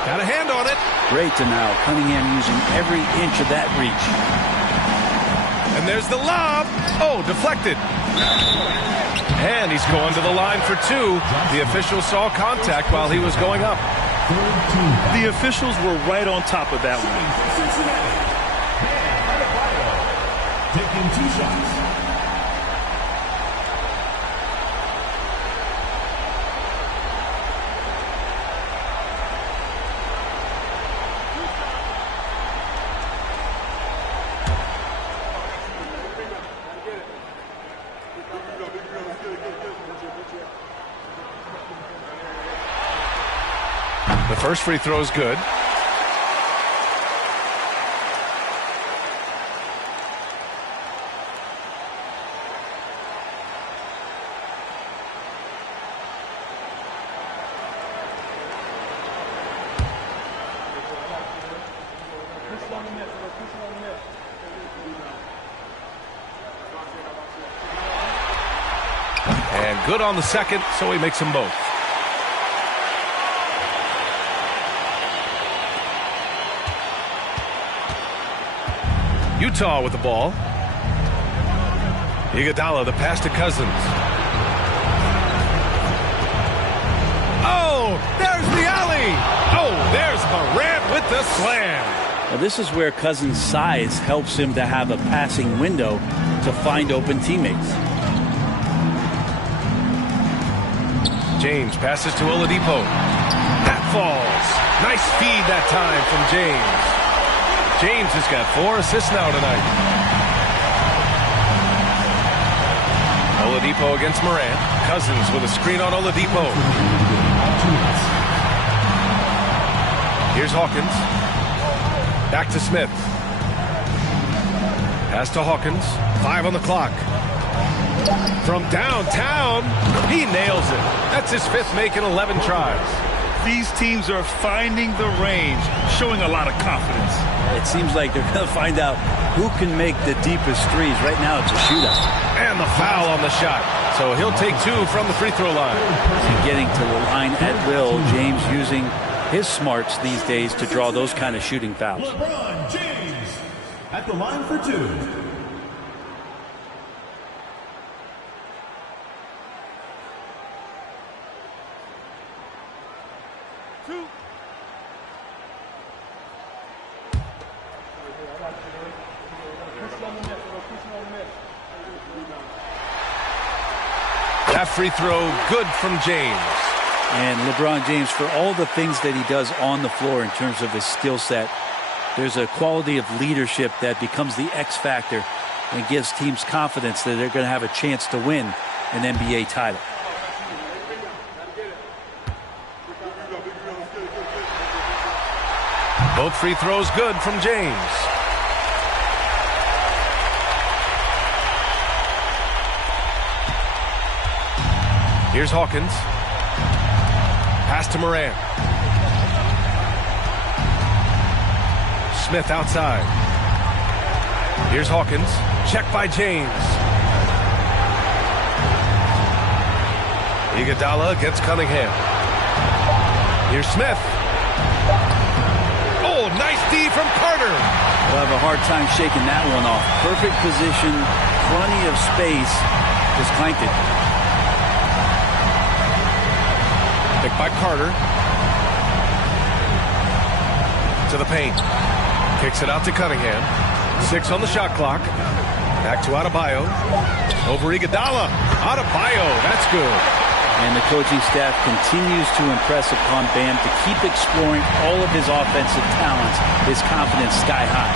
Got a hand on it. Great to now. Cunningham using every inch of that reach. And there's the lob. Oh, deflected. And he's going to the line for 2. The official saw contact while he was going up. The officials were right on top of that one. Taking 2 shots. The first free throw is good. And good on the second, so he makes them both. Utah with the ball. Iguodala, the pass to Cousins. Oh, there's the alley. Oh, there's Morant with the slam. Well, this is where Cousins' size helps him to have a passing window to find open teammates. James passes to Oladipo. That falls. Nice feed that time from James. James has got 4 assists now tonight. Oladipo against Morant. Cousins with a screen on Oladipo. Here's Hawkins. Back to Smith. Pass to Hawkins. 5 on the clock. From downtown, he nails it. That's his 5th make in 11 tries. These teams are finding the range, showing a lot of confidence. It seems like they're going to find out who can make the deepest threes. Right now, it's a shootout. And the foul on the shot. So he'll take 2 from the free throw line. And getting to the line at will, James using his smarts these days to draw those kind of shooting fouls. LeBron James at the line for 2. That free throw good from James. And LeBron James, for all the things that he does on the floor in terms of his skill set, there's a quality of leadership that becomes the X factor and gives teams confidence that they're going to have a chance to win an NBA title. Both free throws good from James. Here's Hawkins. Pass to Morant. Smith outside. Here's Hawkins. Check by James. Iguodala against Cunningham. Here's Smith. Oh, nice D from Carter. We'll have a hard time shaking that one off. Perfect position, plenty of space. Just clanked it. Picked by Carter. To the paint. Kicks it out to Cunningham. 6 on the shot clock. Back to Adebayo. Over Iguodala. Adebayo, that's good. And the coaching staff continues to impress upon Bam to keep exploring all of his offensive talents, his confidence sky high.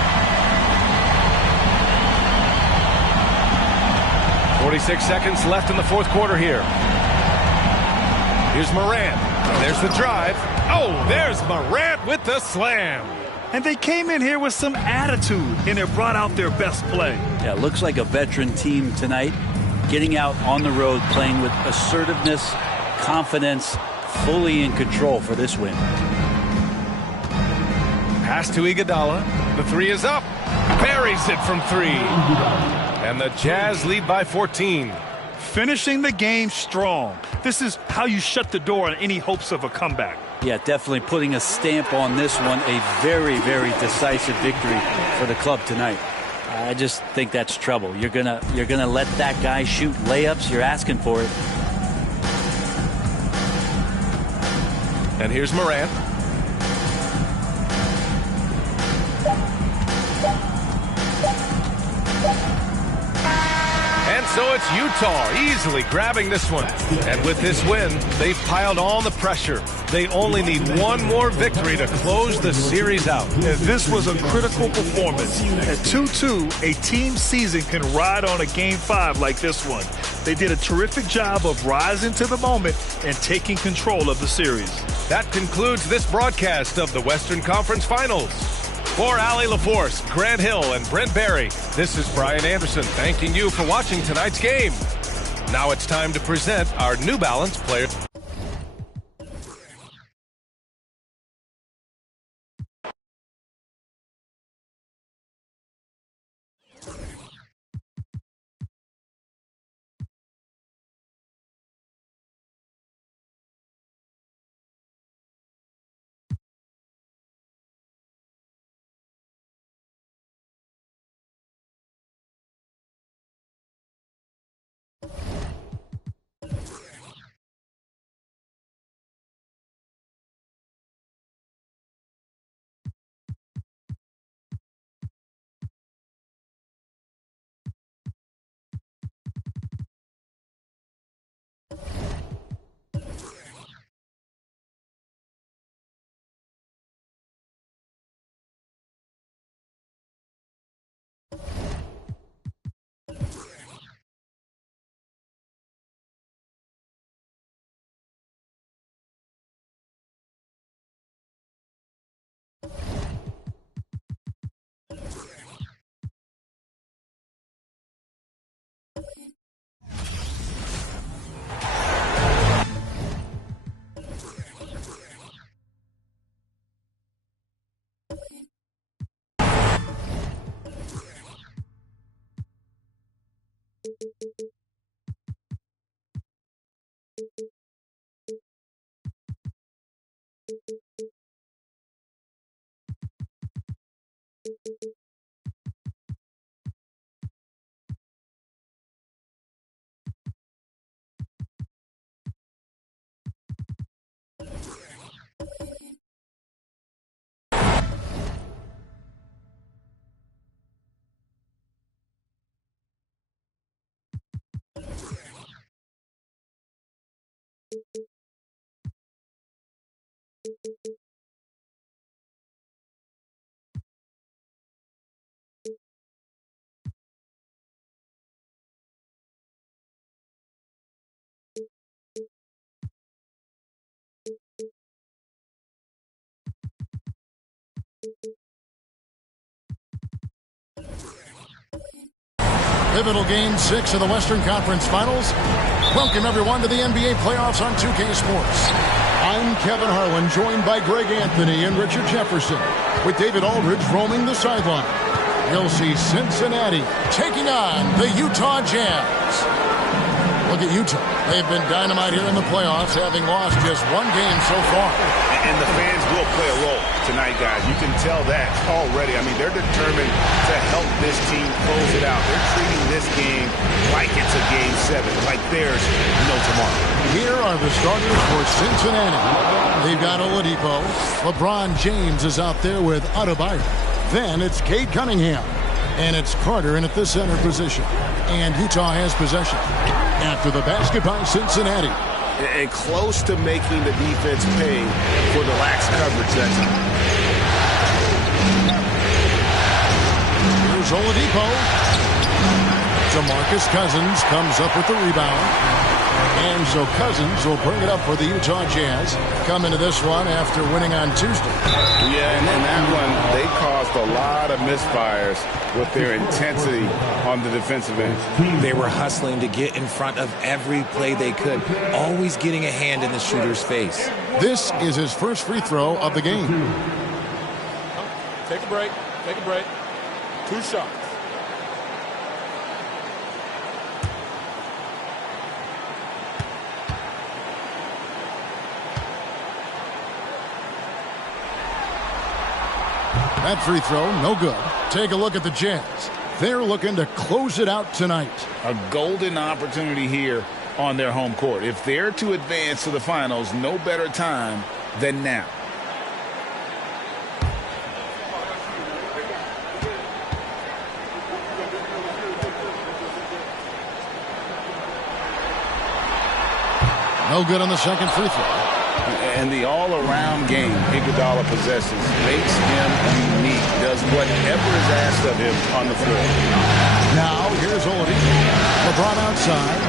46 seconds left in the fourth quarter here. Here's Morant. There's the drive. Oh, there's Morant with the slam. And they came in here with some attitude, and they brought out their best play. Yeah, looks like a veteran team tonight, getting out on the road, playing with assertiveness, confidence, fully in control for this win. Pass to Iguodala. The three is up. Buries it from three. And the Jazz lead by 14. Finishing the game strong. This is how you shut the door on any hopes of a comeback. Yeah, definitely putting a stamp on this one. A very, very decisive victory for the club tonight. I just think that's trouble. You're gonna let that guy shoot layups. You're asking for it. And here's Morant. And so it's Utah easily grabbing this one. And with this win, they've piled on the pressure. They only need one more victory to close the series out. And this was a critical performance. At 2-2, a team season can ride on a Game 5 like this one. They did a terrific job of rising to the moment and taking control of the series. That concludes this broadcast of the Western Conference Finals. For Allie LaForce, Grant Hill, and Brent Barry, this is Brian Anderson thanking you for watching tonight's game. Now it's time to present our New Balance player. Pivotal Game 6 of the Western Conference Finals. Welcome, everyone, to the NBA playoffs on 2K Sports. I'm Kevin Harlan, joined by Greg Anthony and Richard Jefferson, with David Aldridge roaming the sideline. You'll see Cincinnati taking on the Utah Jazz. Look at Utah. They've been dynamite here in the playoffs, having lost just one game so far. And the fans will play a role tonight, guys. You can tell that already. I mean, they're determined to help this team close it out. They're treating this game like it's a Game 7, like there's no tomorrow. Here are the starters for Cincinnati. They've got Oladipo. LeBron James is out there with Adebayo. Then it's Cade Cunningham. And it's Carter in at the center position. And Utah has possession. After the basket by Cincinnati. And close to making the defense pay for the lax coverage that time. Here's Oladipo. DeMarcus Cousins comes up with the rebound. And so Cousins will bring it up for the Utah Jazz. Come into this one after winning on Tuesday. Yeah, and that one, they caused a lot of misfires with their intensity on the defensive end. They were hustling to get in front of every play they could, always getting a hand in the shooter's face. This is his first free throw of the game. Take a break. Take a break. 2 shots. That free throw, no good. Take a look at the Jazz. They're looking to close it out tonight. A golden opportunity here on their home court. If they're to advance to the finals, no better time than now. No good on the second free throw. And the all-around game Iguodala possesses makes him unique, does whatever is asked of him on the floor. Now, here's Oladipo. LeBron outside.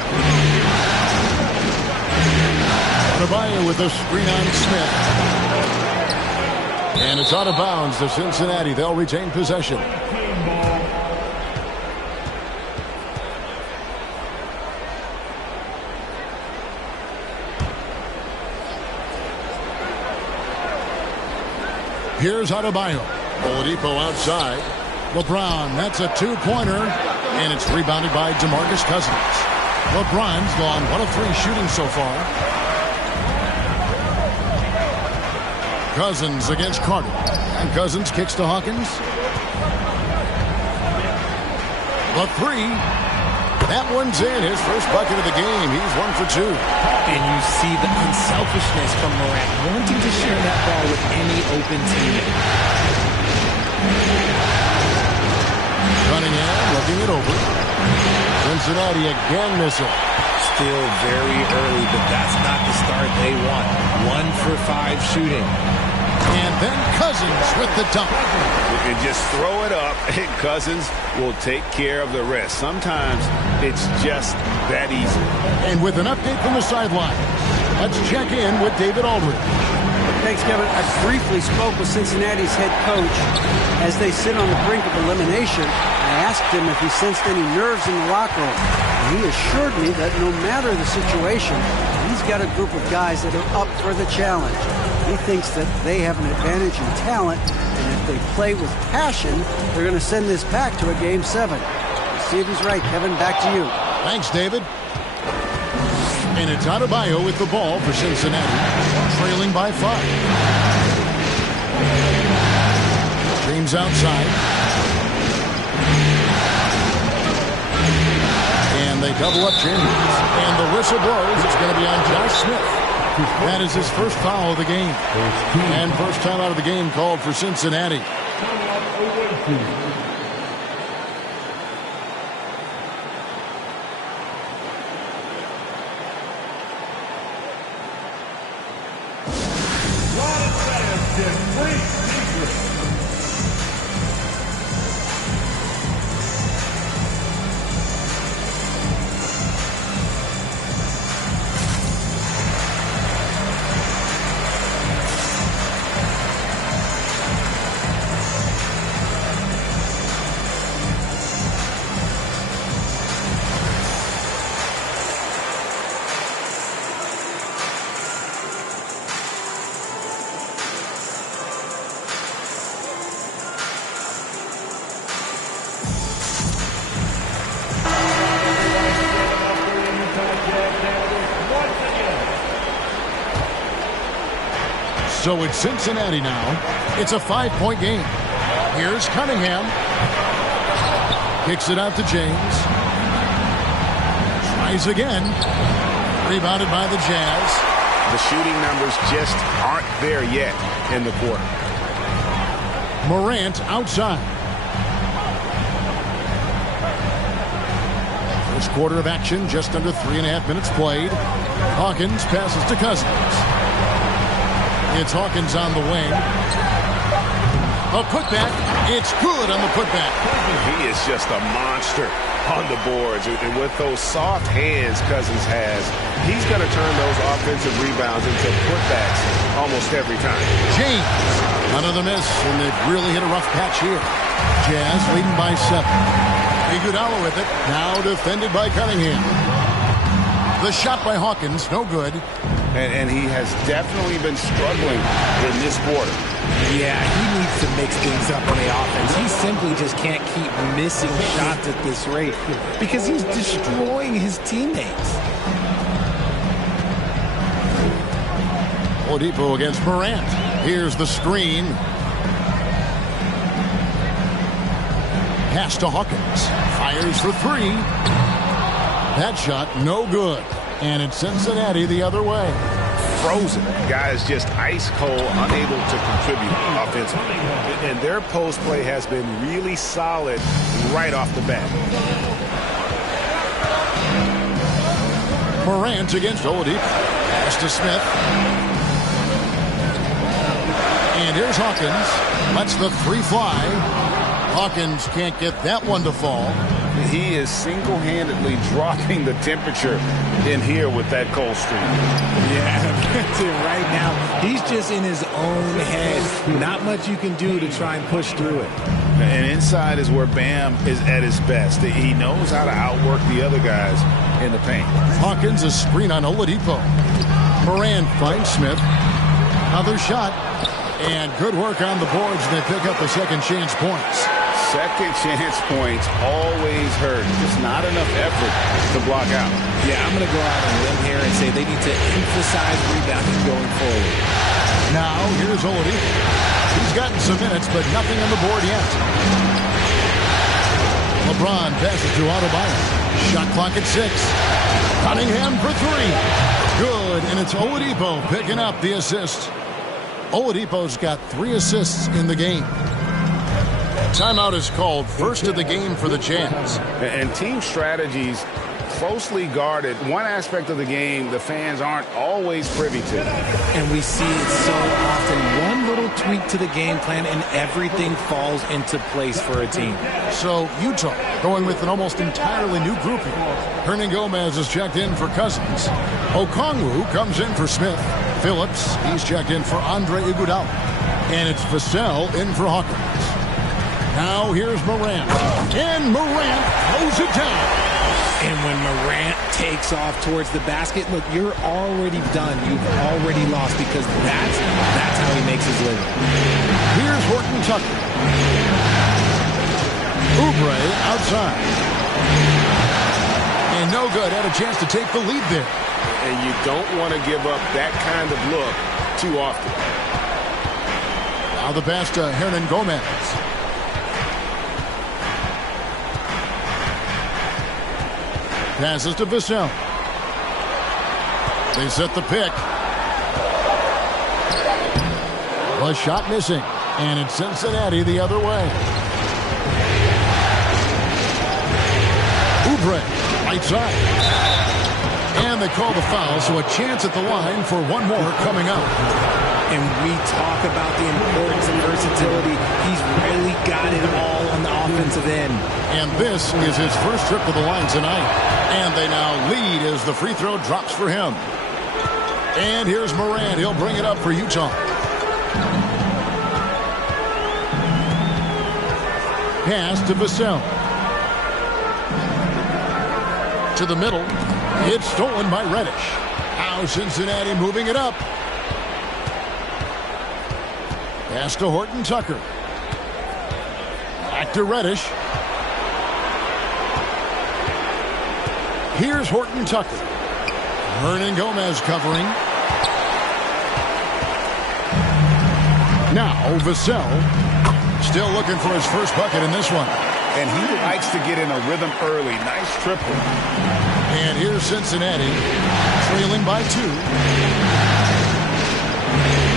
Adebayo with the screen on Smith. And it's out of bounds to Cincinnati. They'll retain possession. Here's Adebayo. Oladipo outside. LeBron, that's a two-pointer. And it's rebounded by DeMarcus Cousins. LeBron's gone 1 of 3 shooting so far. Cousins against Carter. And Cousins kicks to Hawkins. The 3. That one's in. His first bucket of the game. He's 1 for 2. And you see the unselfishness from Morant, wanting to share that ball with any open teammate. Cunningham looking it over. Cincinnati again missing. Still very early, but that's not the start they want. 1 for 5 shooting. And then Cousins with the dunk. You can just throw it up, and Cousins will take care of the rest. Sometimes it's just that easy. And with an update from the sideline, let's check in with David Aldridge. Thanks, Kevin. I briefly spoke with Cincinnati's head coach as they sit on the brink of elimination. I asked him if he sensed any nerves in the locker room. And he assured me that no matter the situation, he's got a group of guys that are up for the challenge. He thinks that they have an advantage in talent, and if they play with passion, they're going to send this back to a Game 7. Let's see if he's right. Kevin, back to you. Thanks, David. And it's Adebayo with the ball for Cincinnati, trailing by 5. James outside. And they double up James. And the whistle blows. It's going to be on Josh Smith. That is his first foul of the game. And first time out of the game called for Cincinnati. So it's Cincinnati now. It's a 5-point game. Here's Cunningham. Kicks it out to James. Tries again. Rebounded by the Jazz. The shooting numbers just aren't there yet in the quarter. Morant outside. First quarter of action, just under 3.5 minutes played. Hawkins passes to Cousins. It's Hawkins on the wing. A putback It's good on the putback. He is just a monster on the boards. And with those soft hands Cousins has, he's going to turn those offensive rebounds into putbacks almost every time. James, another miss, and they've really hit a rough patch here. Jazz leading by 7. Iguodala with it, now defended by Cunningham. The shot by Hawkins, no good. And he has definitely been struggling in this quarter. Yeah, he needs to mix things up on the offense. He simply just can't keep missing shots at this rate because he's destroying his teammates. Oladipo against Morant. Here's the screen. Pass to Hawkins. Fires for 3. That shot, no good. And it's Cincinnati the other way. Frozen. Guys just ice cold, unable to contribute offensively. And their post play has been really solid right off the bat. Morant against Oladipo. Pass to Smith. And here's Hawkins. Lets the 3 fly. Hawkins can't get that one to fall. He is single-handedly dropping the temperature in here with that cold streak. Yeah, that's it right now. He's just in his own head. Not much you can do to try and push through it. And inside is where Bam is at his best. He knows how to outwork the other guys in the paint. Hawkins a screen on Oladipo. Moran finds Smith. Another shot. And good work on the boards. They pick up the second chance points. Second chance points always hurt. Just not enough effort to block out. Yeah, I'm going to go out on a limb here and say they need to emphasize rebounding going forward. Now, here's Oladipo. He's gotten some minutes, but nothing on the board yet. LeBron passes to Adebayo. Shot clock at 6. Cunningham for 3. Good, and it's Oladipo picking up the assist. Oladipo's got 3 assists in the game. Timeout is called, first of the game for the Jazz. And team strategies closely guarded. One aspect of the game the fans aren't always privy to. And we see it so often. One little tweak to the game plan and everything falls into place for a team. So Utah going with an almost entirely new grouping. Hernan Gomez is checked in for Cousins. Okongwu comes in for Smith. Phillips, he's checked in for Andre Iguodala. And it's Vassell in for Hawkins. Now here's Morant. And Morant throws it down. And when Morant takes off towards the basket, look, you're already done. You've already lost because that's how he makes his living. Here's Horton Tucker. Oubre outside. And no good. Had a chance to take the lead there. And you don't want to give up that kind of look too often. Now the pass to Hernan Gomez. Passes to Vassell. They set the pick. A shot missing. And it's Cincinnati the other way. Oubre, right side. And they call the foul, so a chance at the line for one more coming up. And we talk about the importance of versatility. He's really got it all on the offensive end. And this is his first trip to the line tonight. And they now lead as the free throw drops for him. And here's Morant. He'll bring it up for Utah. Pass to Vassell. To the middle. It's stolen by Reddish. Now Cincinnati moving it up. Pass to Horton Tucker. Back to Reddish. Here's Horton Tucker. Hernan Gomez covering. Now Vassell still looking for his first bucket in this one. And he likes to get in a rhythm early. Nice triple. And here's Cincinnati trailing by 2.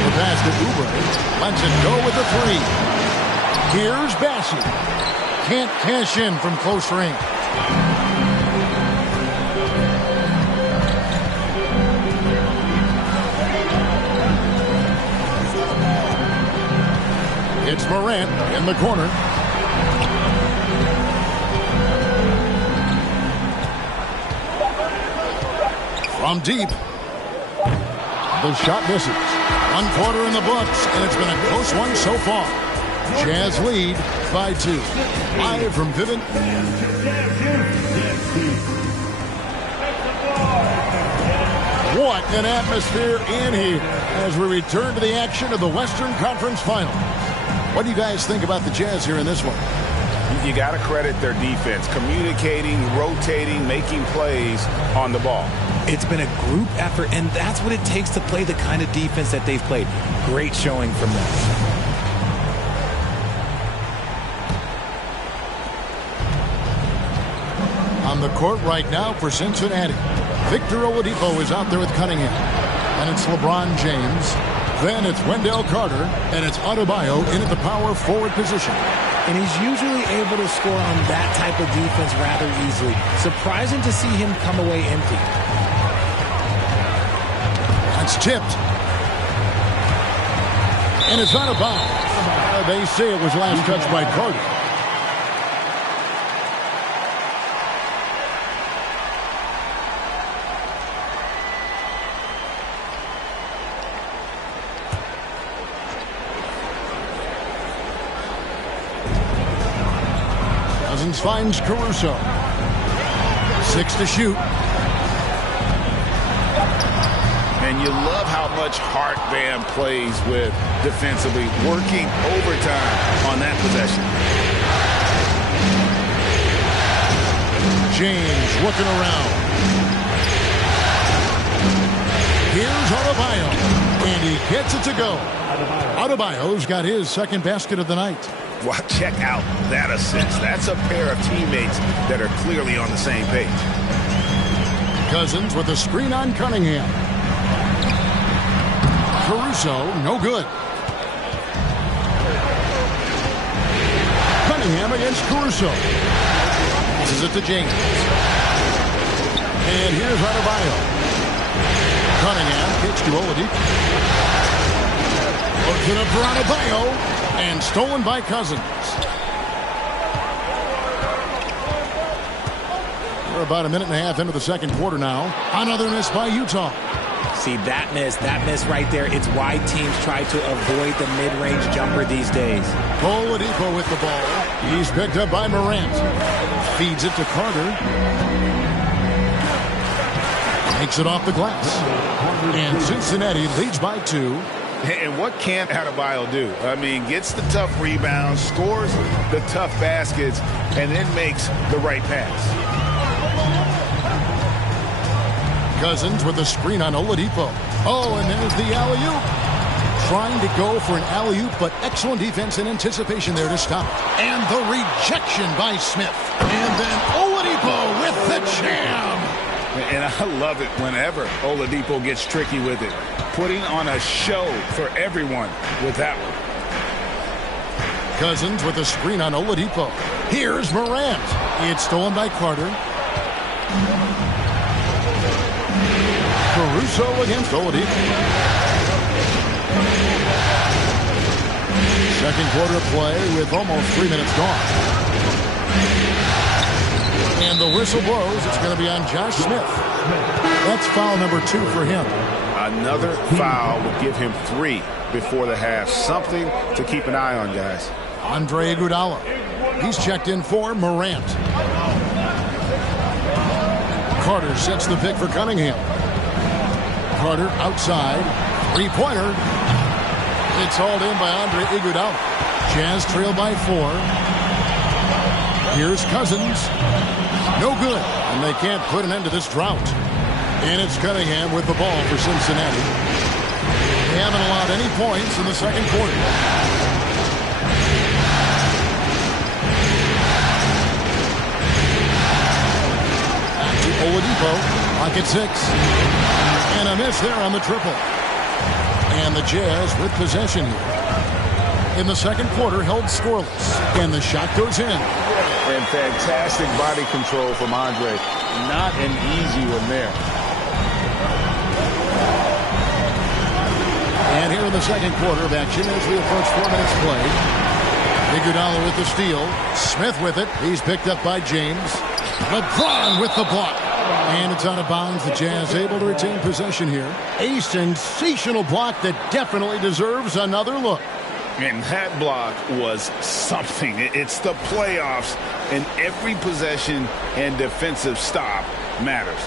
The pass to Oubre. Lets it go with the 3. Here's Bassey. Can't cash in from close range. It's Morant in the corner. From deep. The shot misses. 1 quarter in the books, and it's been a close one so far. Jazz lead by 2. Live from Vivint. What an atmosphere in here as we return to the action of the Western Conference Final. What do you guys think about the Jazz here in this one? You got to credit their defense, communicating, rotating, making plays on the ball. It's been a group effort, and that's what it takes to play the kind of defense that they've played. Great showing from them. On the court right now for Cincinnati, Victor Oladipo is out there with Cunningham. And it's LeBron James. Then it's Wendell Carter, and it's Adebayo in at the power forward position. And he's usually able to score on that type of defense rather easily. Surprising to see him come away empty. It's tipped. And it's out of bounds. They say it was last touched by Carter. Cousins finds Caruso. 6 to shoot. And you love how much heart Bam plays with defensively, working overtime on that possession. James looking around. Here's Adebayo, and he gets it to go. Adebayo's got his second basket of the night. Well, check out that assist. That's a pair of teammates that are clearly on the same page. Cousins with a screen on Cunningham. Caruso, no good. Cunningham against Caruso. Passes it to James. And here's Adebayo. Cunningham pitch to Oladipo. Looks it up for Adebayo. And stolen by Cousins. We're about a minute and a half into the second quarter now. Another miss by Utah. See, that miss right there, it's why teams try to avoid the mid-range jumper these days. Oladipo with the ball. He's picked up by Morant. Feeds it to Carter. Makes it off the glass. And Cincinnati leads by 2. And what can Adebayo do? I mean, gets the tough rebounds, scores the tough baskets, and then makes the right pass. Cousins with a screen on Oladipo. Oh, and there's the alley-oop. Trying to go for an alley-oop, but excellent defense and anticipation there to stop it. And the rejection by Smith. And then Oladipo with the jam. And I love it whenever Oladipo gets tricky with it. Putting on a show for everyone with that one. Cousins with a screen on Oladipo. Here's Morant. It's stolen by Carter. Caruso against Oladipo. Second quarter play with almost 3 minutes gone. And the whistle blows. It's going to be on Josh Smith. That's foul number 2 for him. Another foul would give him 3 before the half. Something to keep an eye on, guys. Andre Iguodala. He's checked in for Morant. Carter sets the pick for Cunningham. Carter outside. 3-pointer. It's hauled in by Andre Iguodala. Jazz trail by 4. Here's Cousins. No good. And they can't put an end to this drought. And it's Cunningham with the ball for Cincinnati. They haven't allowed any points in the second quarter. Back to Oladipo. Clock at 6. And a miss there on the triple. And the Jazz with possession here. In the second quarter, held scoreless. And the shot goes in. And fantastic body control from Andre. Not an easy one there. And here in the second quarter of action as we approach 4 minutes played. Iguodala with the steal. Smith with it. He's picked up by James. LeBron with the block. And it's out of bounds. The Jazz able to retain possession here. A sensational block that definitely deserves another look. And that block was something. It's the playoffs, and every possession and defensive stop matters.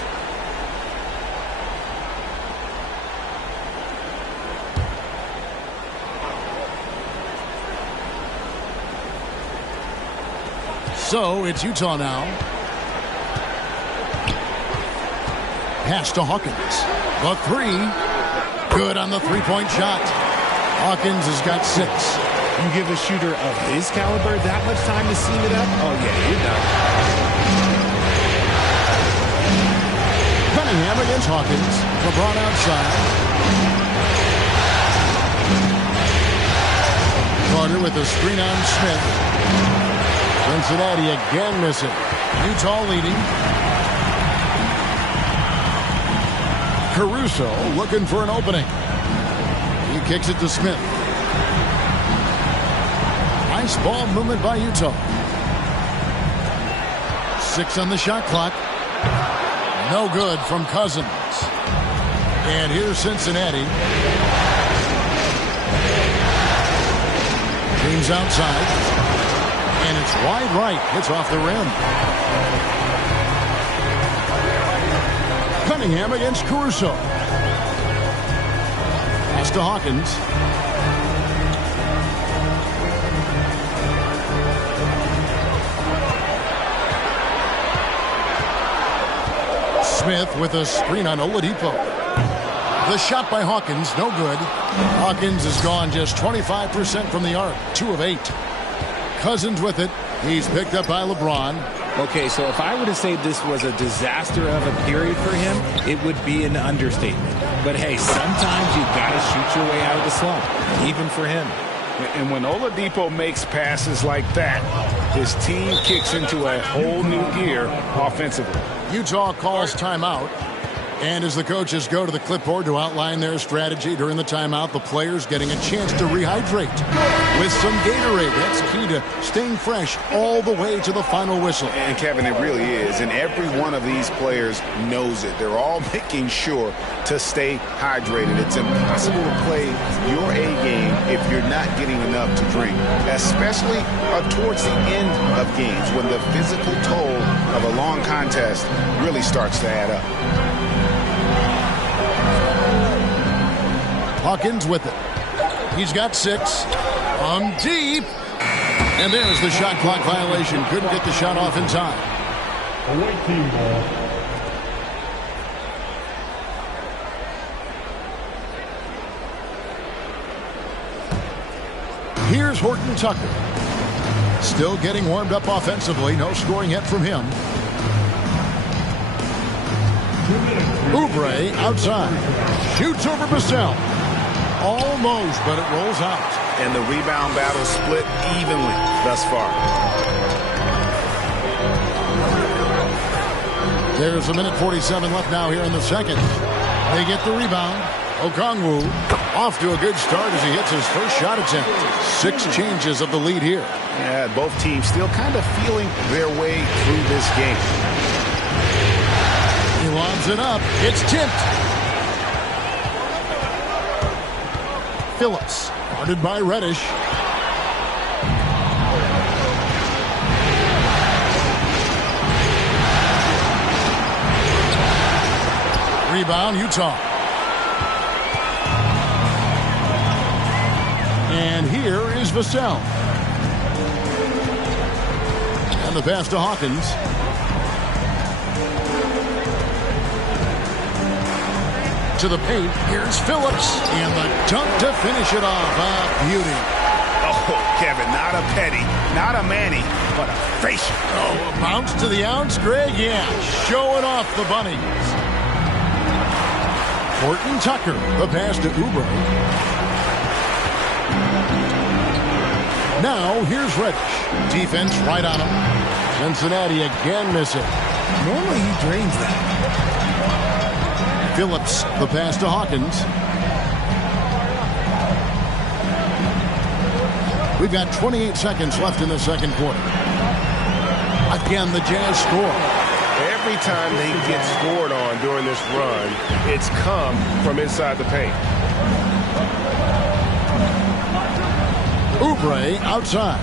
So it's Utah now. Pass to Hawkins. The three. Good on the three-point shot. Hawkins has got 6. You give a shooter of his caliber that much time to seam it up? Oh, yeah, you're done. Cunningham against Hawkins. LeBron outside. Carter with a screen on Smith. Cincinnati again missing. Utah leading. Caruso looking for an opening. He kicks it to Smith. Nice ball movement by Utah. 6 on the shot clock. No good from Cousins. And here's Cincinnati. James outside. And it's wide right. Hits off the rim. Cunningham against Caruso. Pass to Hawkins. Smith with a screen on Oladipo. The shot by Hawkins, no good. Hawkins has gone just 25% from the arc, 2 of 8. Cousins with it. He's picked up by LeBron. Okay, so if I were to say this was a disaster of a period for him, it would be an understatement. But hey, sometimes you got to shoot your way out of the slump, even for him. And when Oladipo makes passes like that, his team kicks into a whole new gear offensively. Utah calls timeout. And as the coaches go to the clipboard to outline their strategy during the timeout, the players getting a chance to rehydrate with some Gatorade. That's key to staying fresh all the way to the final whistle. And Kevin, it really is. And every one of these players knows it. They're all making sure to stay hydrated. It's impossible to play your A game if you're not getting enough to drink, especially towards the end of games when the physical toll of a long contest really starts to add up. Hawkins with it. He's got 6. On deep. And there's the shot clock violation. Couldn't get the shot off in time. Away team ball. Here's Horton Tucker. Still getting warmed up offensively. No scoring yet from him. Oubre outside. Shoots over Vassell. Almost, but it rolls out. And the rebound battle split evenly thus far. There's a minute 47 left now here in the second. They get the rebound. Okongwu off to a good start as he hits his first shot attempt. 6 changes of the lead here. Yeah, both teams still kind of feeling their way through this game. He lobs it up. It's tipped. Phillips, guarded by Reddish. Rebound, Utah. And here is Vassell. And the pass to Hawkins. To the paint. Here's Phillips. And the dunk to finish it off. Beauty. Oh, Kevin, not a Petty, not a Manny, but a facial. Oh, a bounce to the ounce, Greg. Yeah, showing off the bunnies. Horton Tucker. The pass to Oubre. Now, here's Reddish. Defense right on him. Cincinnati again missing. Normally he drains that. Phillips, the pass to Hawkins. We've got 28 seconds left in the second quarter. Again, the Jazz score. Every time they get scored on during this run, it's come from inside the paint. Oubre outside.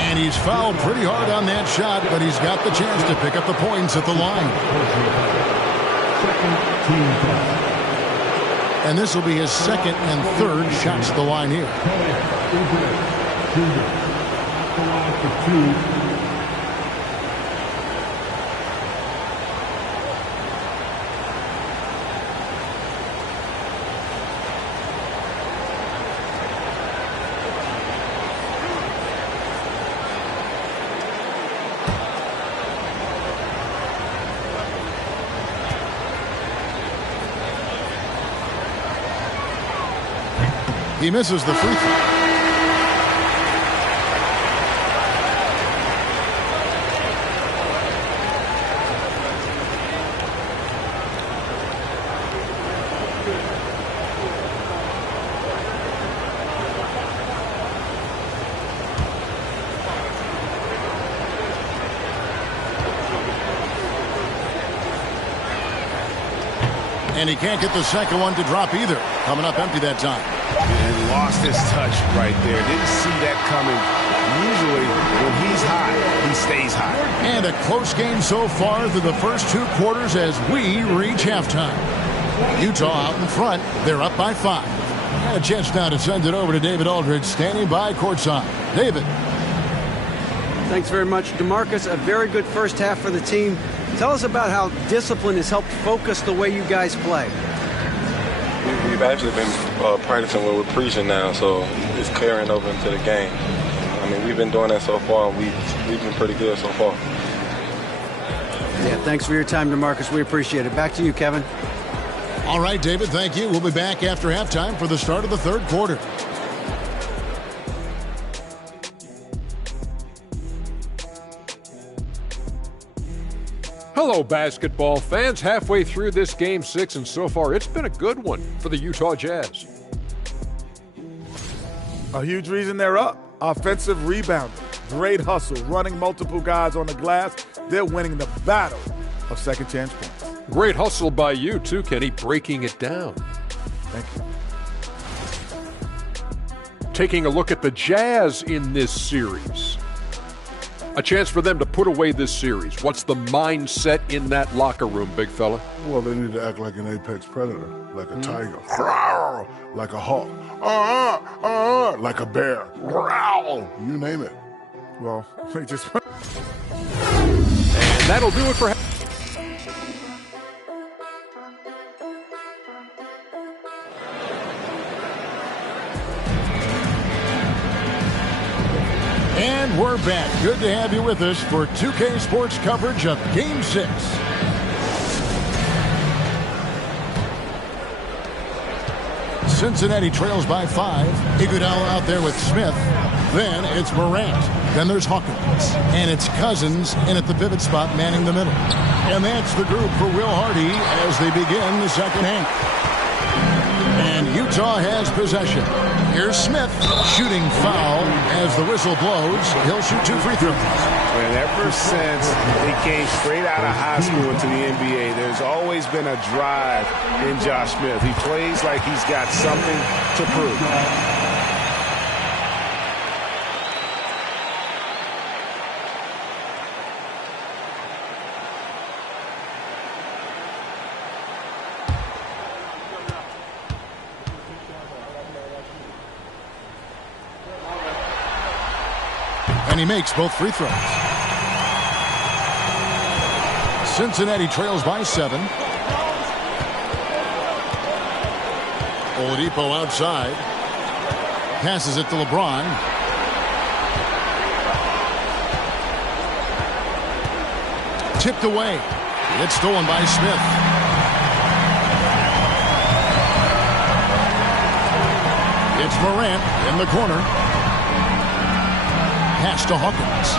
And he's fouled pretty hard on that shot, but he's got the chance to pick up the points at the line. And this will be his second and third shots at the line here. He misses the free throw. And he can't get the second one to drop either. Coming up empty that time. And lost his touch right there. Didn't see that coming. Usually, when he's hot, he stays hot. And a close game so far through the first two quarters as we reach halftime. Utah out in front. They're up by 5. And a chance now to send it over to David Aldridge, standing by courtside. David. Thanks very much, DeMarcus. A very good first half for the team. Tell us about how discipline has helped focus the way you guys play. We've actually been practicing what we're preaching now, so it's carrying over into the game. I mean, we've been doing that so far, and we've been pretty good so far. Yeah, thanks for your time, DeMarcus. We appreciate it. Back to you, Kevin. All right, David, thank you. We'll be back after halftime for the start of the third quarter. Hello, basketball fans. Halfway through this Game 6, and so far it's been a good one for the Utah Jazz. A huge reason they're up. Offensive rebounding, great hustle, running multiple guys on the glass. They're winning the battle of second chance points. Great hustle by you, too, Kenny, breaking it down. Thank you. Taking a look at the Jazz in this series. A chance for them to put away this series. What's the mindset in that locker room, big fella? Well, they need to act like an apex predator, like a tiger, like a hawk, like a bear, growl, you name it. Well, they just... And that'll do it for... And we're back. Good to have you with us for 2K Sports coverage of Game 6. Cincinnati trails by 5. Iguodala out there with Smith. Then it's Morant. Then there's Hawkins. And it's Cousins in at the pivot spot manning the middle. And that's the group for Will Hardy as they begin the second half. And Utah has possession. Here's Smith shooting foul as the whistle blows. He'll shoot 2 free throws. And ever since he came straight out of high school into the NBA, there's always been a drive in Josh Smith. He plays like he's got something to prove. And he makes both free throws. Cincinnati trails by 7. Oladipo outside. Passes it to LeBron. Tipped away. It's stolen by Smith. It's Morant in the corner. Pass to Hawkins.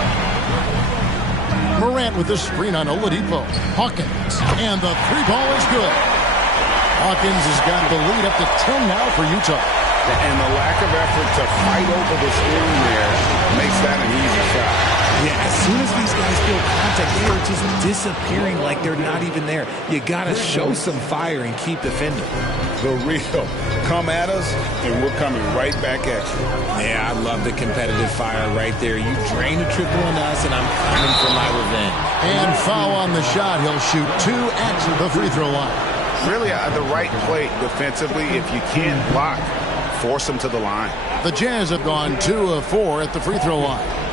Morant with the screen on Oladipo. Hawkins. And the three ball is good. Hawkins has got the lead up to 10 now for Utah. And the lack of effort to fight over the screen there makes that an easy shot. Yeah, as soon as these guys feel contact, they are just disappearing like they're not even there. You got to show some fire and keep defending. The real. Come at us, and we're coming right back at you. Yeah, I love the competitive fire right there. You drain a triple on us, and I'm coming for my revenge. And foul on the shot. He'll shoot 2 at the free throw line. Really, the right play defensively. If you can't block, force them to the line. The Jazz have gone 2 of 4 at the free throw line.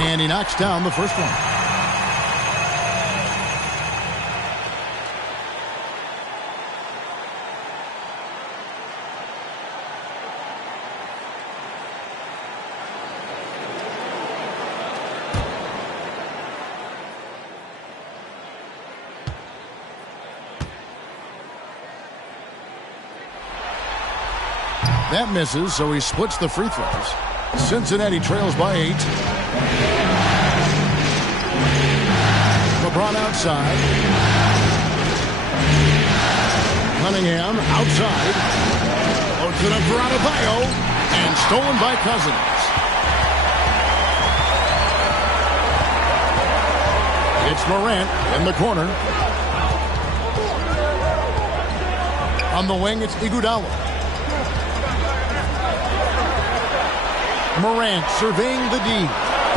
And he knocks down the first one. That misses, so he splits the free throws. Cincinnati trails by 8. LeBron outside. Cunningham outside. Loads it up for Adebayo. And stolen by Cousins. It's Morant in the corner. On the wing, it's Iguodala. Morant surveying the D.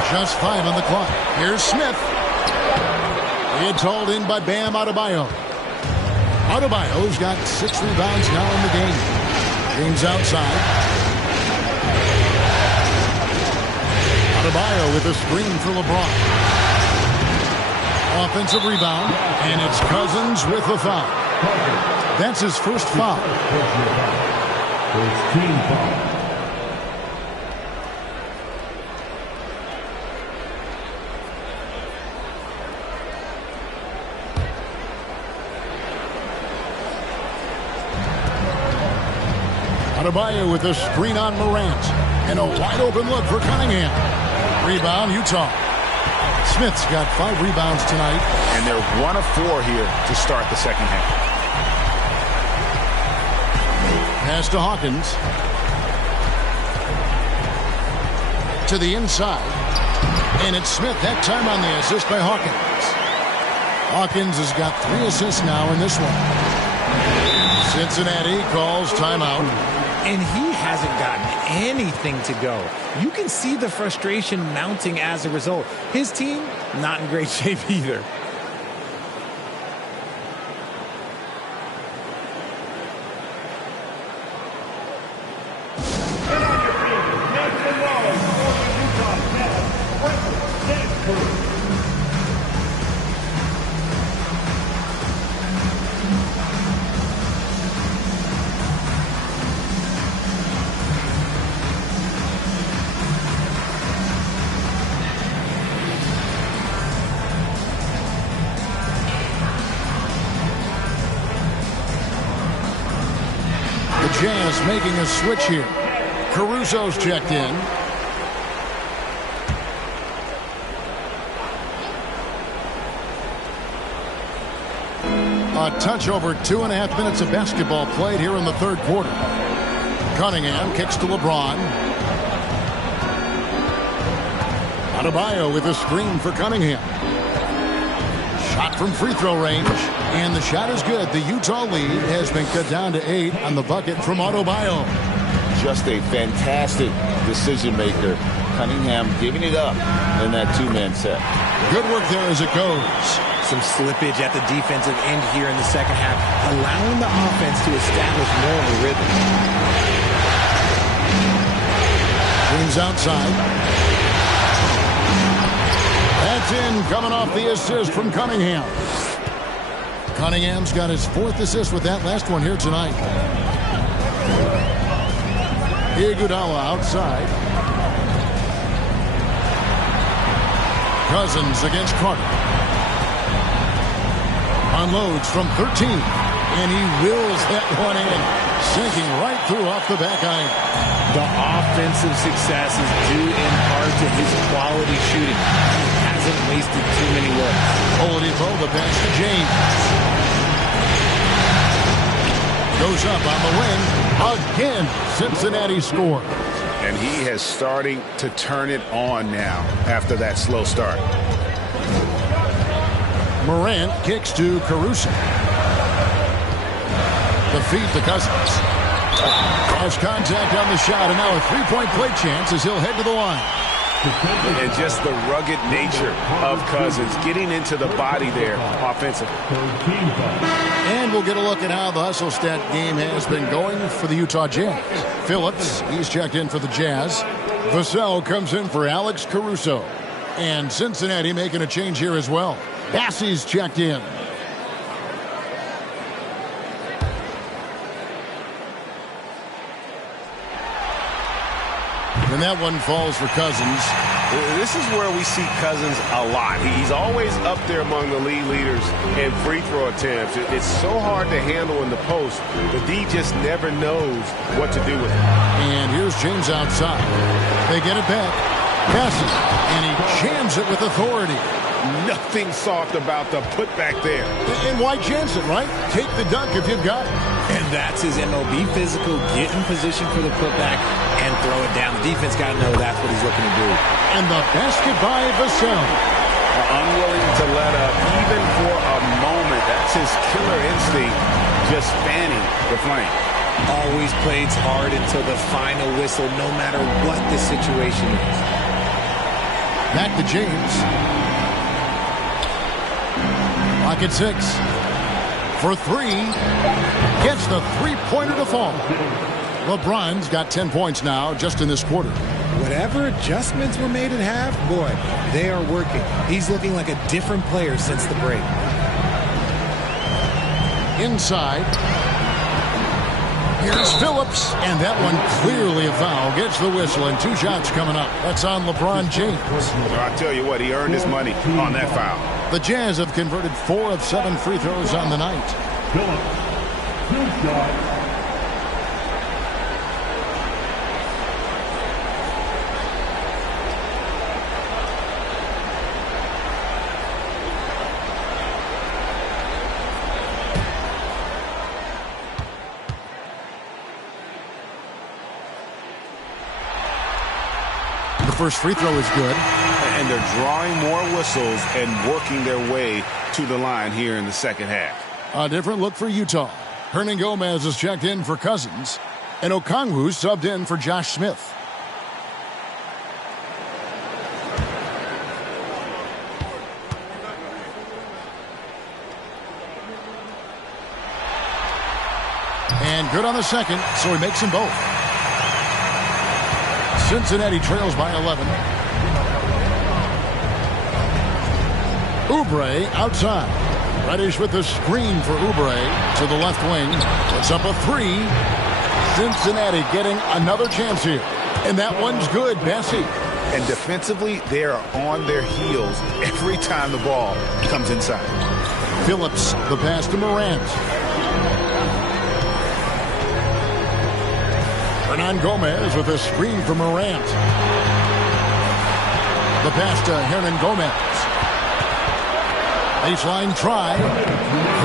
Just 5 on the clock. Here's Smith. It's hauled in by Bam Adebayo. Adebayo's got 6 rebounds now in the game. James outside. Adebayo with a screen for LeBron. Offensive rebound. And it's Cousins with the foul. That's his first foul. First team foul. Adebayo with a screen on Morant. And a wide open look for Cunningham. Rebound, Utah. Smith's got 5 rebounds tonight. And they're 1 of 4 here to start the second half. Pass to Hawkins. To the inside. And it's Smith that time on the assist by Hawkins. Hawkins has got 3 assists now in this one. Cincinnati calls timeout. And he hasn't gotten anything to go. You can see the frustration mounting as a result. His team, not in great shape either. Jazz making a switch here. Caruso's checked in. A touch over 2.5 minutes of basketball played here in the third quarter. Cunningham kicks to LeBron. Adebayo with a screen for Cunningham. Shot from free throw range. And the shot is good. The Utah lead has been cut down to 8 on the bucket from Adebayo. Just a fantastic decision maker. Cunningham giving it up in that 2-man set. Good work there as it goes. Some slippage at the defensive end here in the second half, allowing the offense to establish more of a rhythm. James outside. That's in, coming off the assist from Cunningham. Cunningham's got his 4th assist with that last one here tonight. Iguodala outside. Cousins against Carter. Unloads from 13. And he wills that one in. Sinking right through off the back iron. The offensive success is due in part to his quality shooting. He hasn't wasted too many looks. Oladipo, the pass to James. Goes up on the wing. Again, Cincinnati scores. And he has starting to turn it on now after that slow start. Morant kicks to Caruso. The feed to Cousins. Cross contact on the shot, and now a three-point play chance as he'll head to the line. And just the rugged nature of Cousins getting into the body there offensively. And we'll get a look at how the hustle stat game has been going for the Utah Jazz. Phillips, he's checked in for the Jazz. Vassell comes in for Alex Caruso. And Cincinnati making a change here as well. Bassey's checked in. And that one falls for Cousins. This is where we see Cousins a lot. He's always up there among the league leaders in free throw attempts. It's so hard to handle in the post. The D just never knows what to do with it. And here's James outside. They get it back. Passes. And he jams it with authority. Nothing soft about the putback there. And why chance it, right? Take the dunk if you've got it. And that's his MO. Be physical, get in position for the putback, and throw it down. The defense got to know that's what he's looking to do. And the basket by Vassell. Unwilling to let up even for a moment. That's his killer instinct, just fanning the flame. Always plays hard until the final whistle, no matter what the situation is. Back to James. Clock at 6. For 3. Gets the three-pointer to fall. LeBron's got 10 points now just in this quarter. Whatever adjustments were made at half, boy, they are working. He's looking like a different player since the break. Inside. Here's Phillips, and that one clearly a foul. Gets the whistle, and 2 shots coming up. That's on LeBron James. I tell you what, he earned his money on that foul. The Jazz have converted 4 of 7 free throws on the night. Phillips, 2 shots. First free throw is good. And they're drawing more whistles and working their way to the line here in the second half. A different look for Utah. Hernan Gomez is checked in for Cousins. And Okongwu subbed in for Josh Smith. And good on the second, so he makes them both. Cincinnati trails by 11. Oubre outside. Reddish with the screen for Oubre to the left wing. Puts up a 3. Cincinnati getting another chance here. And that one's good, Bessie. And defensively, they are on their heels every time the ball comes inside. Phillips, the pass to Morant. Hernan Gomez with a screen for Morant. The pass to Hernan Gomez. Baseline try.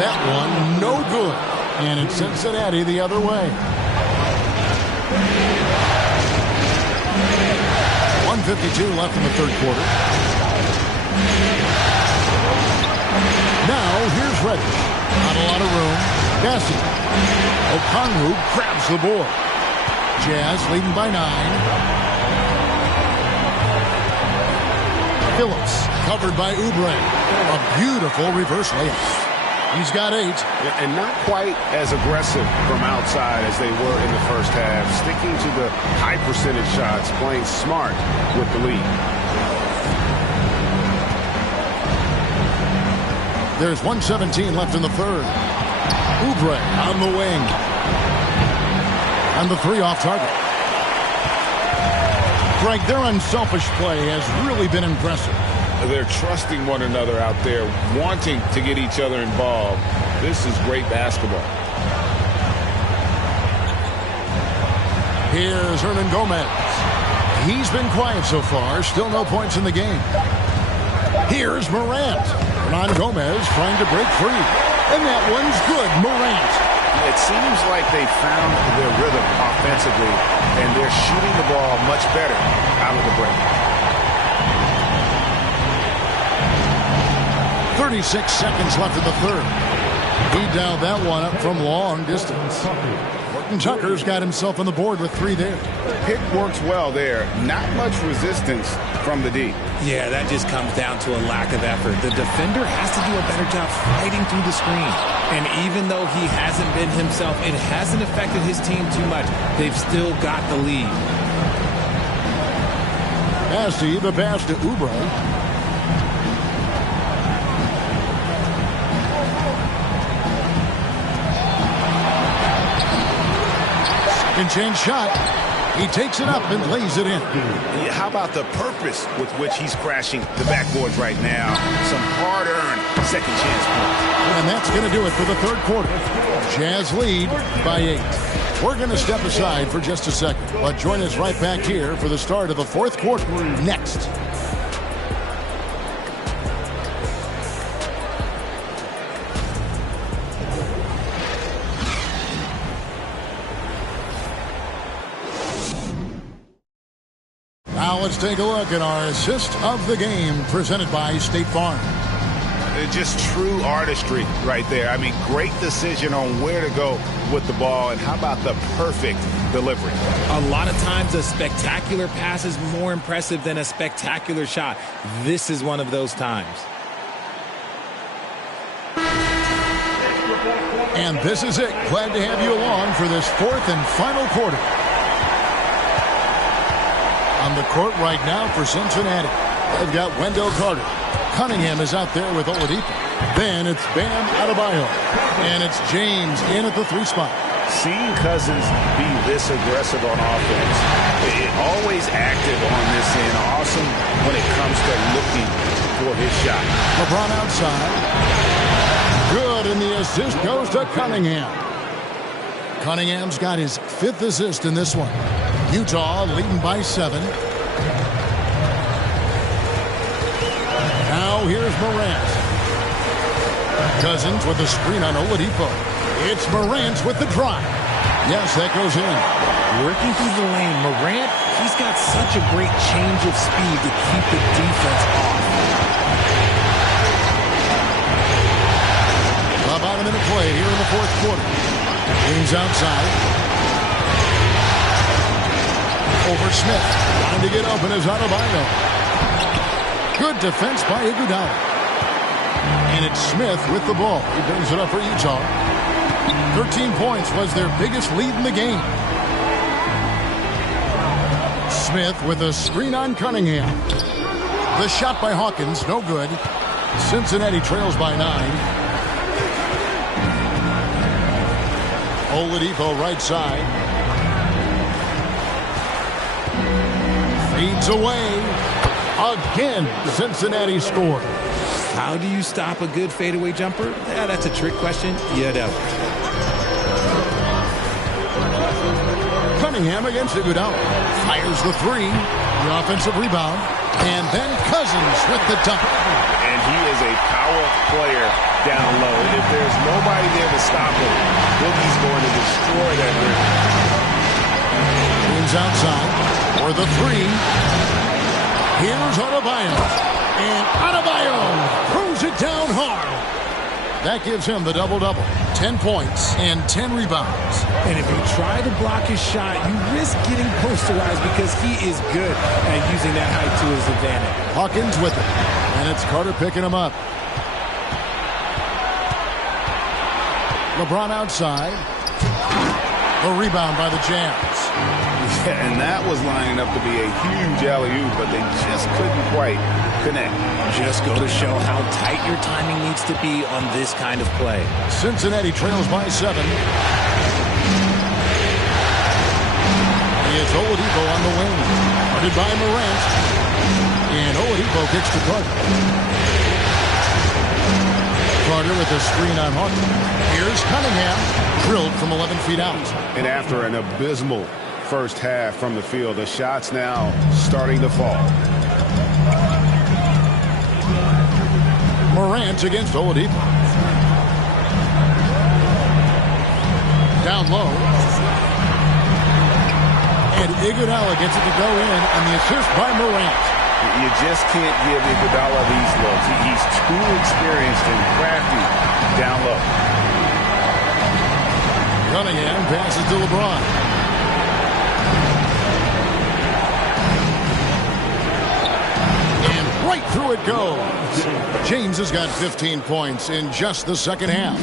That one no good. And it's Cincinnati the other way. 1:52 left in the third quarter. Now here's Reddish. Not a lot of room. Bessie. Okongwu grabs the board. Jazz leading by 9. Phillips covered by Oubre. A beautiful reverse layup. He's got 8. And not quite as aggressive from outside as they were in the first half. Sticking to the high percentage shots, playing smart with the lead. There's 1:17 left in the third. Oubre on the wing. And the 3 off target. Greg, their unselfish play has really been impressive. They're trusting one another out there, wanting to get each other involved. This is great basketball. Here's Hernan Gomez. He's been quiet so far. Still no points in the game. Here's Morant. Hernan Gomez trying to break free. And that one's good. Morant. It seems like they found their rhythm offensively, and they're shooting the ball much better out of the break. 36 seconds left in the third. He dialed that one up from long distance. Horton Tucker's got himself on the board with 3 there. Pick works well there. Not much resistance from the D. Yeah, that just comes down to a lack of effort. The defender has to do a better job fighting through the screen. And even though he hasn't been himself, it hasn't affected his team too much. They've still got the lead. Massey, the pass to Oubre. Second chance shot. He takes it up and lays it in. How about the purpose with which he's crashing the backboards right now? Some hard-earned second chance points. And that's going to do it for the third quarter. Jazz lead by 8. We're going to step aside for just a second, but join us right back here for the start of the fourth quarter next. Now let's take a look at our assist of the game presented by State Farm. Just true artistry right there. I mean, great decision on where to go with the ball, and how about the perfect delivery? A lot of times a spectacular pass is more impressive than a spectacular shot. This is one of those times. And this is it. Glad to have you along for this fourth and final quarter. On the court right now for Cincinnati, they've got Wendell Carter. Cunningham is out there with Oladipo. Then it's Bam Adebayo. And it's James in at the 3 spot. Seeing Cousins be this aggressive on offense, always active on this end. Awesome when it comes to looking for his shot. LeBron outside. Good, and the assist goes to Cunningham. Cunningham's got his 5th assist in this one. Utah leading by 7. Now here's Morant. Cousins with the screen on Oladipo. It's Morant with the drive. Yes, that goes in. Working through the lane, Morant, he's got such a great change of speed to keep the defense off. About a minute play here in the fourth quarter. James outside. Over Smith. Trying to get open is Adebayo. Good defense by Iguodala. And it's Smith with the ball. He brings it up for Utah. 13 points was their biggest lead in the game. Smith with a screen on Cunningham. The shot by Hawkins, no good. Cincinnati trails by 9. Oladipo right side. Fades away. Again, Cincinnati scored. How do you stop a good fadeaway jumper? Yeah, that's a trick question. You don't. Cunningham against Iguodala. Fires the 3. The offensive rebound. And then Cousins with the dunk. And he is a power player down low. If there's nobody there to stop him, Boogie's going to destroy that rim. James outside for the 3. Here's Adebayo. And Adebayo throws it down hard. That gives him the double-double. 10 points and 10 rebounds. And if you try to block his shot, you risk getting posterized because he is good at using that height to his advantage. Hawkins with it. And it's Carter picking him up. LeBron outside. A rebound by the Jazz. Yeah, and that was lining up to be a huge alley-oop, but they just couldn't quite connect. Just go to show how tight your timing needs to be on this kind of play. Cincinnati trails by 7. It's Oladipo on the wing. Guarded by Morant. And Oladipo kicks to Carter. Carter with a screen on Hawkins. Here's Cunningham. Drilled from 11 feet out. And after an abysmal first half from the field, the shots now starting to fall. Morant against Oladipo. Down low. And Iguodala gets it to go in, and the assist by Morant. You just can't give Iguodala these looks. He's too experienced and crafty down low. Cunningham passes to LeBron. And right through it goes. James has got 15 points in just the second half.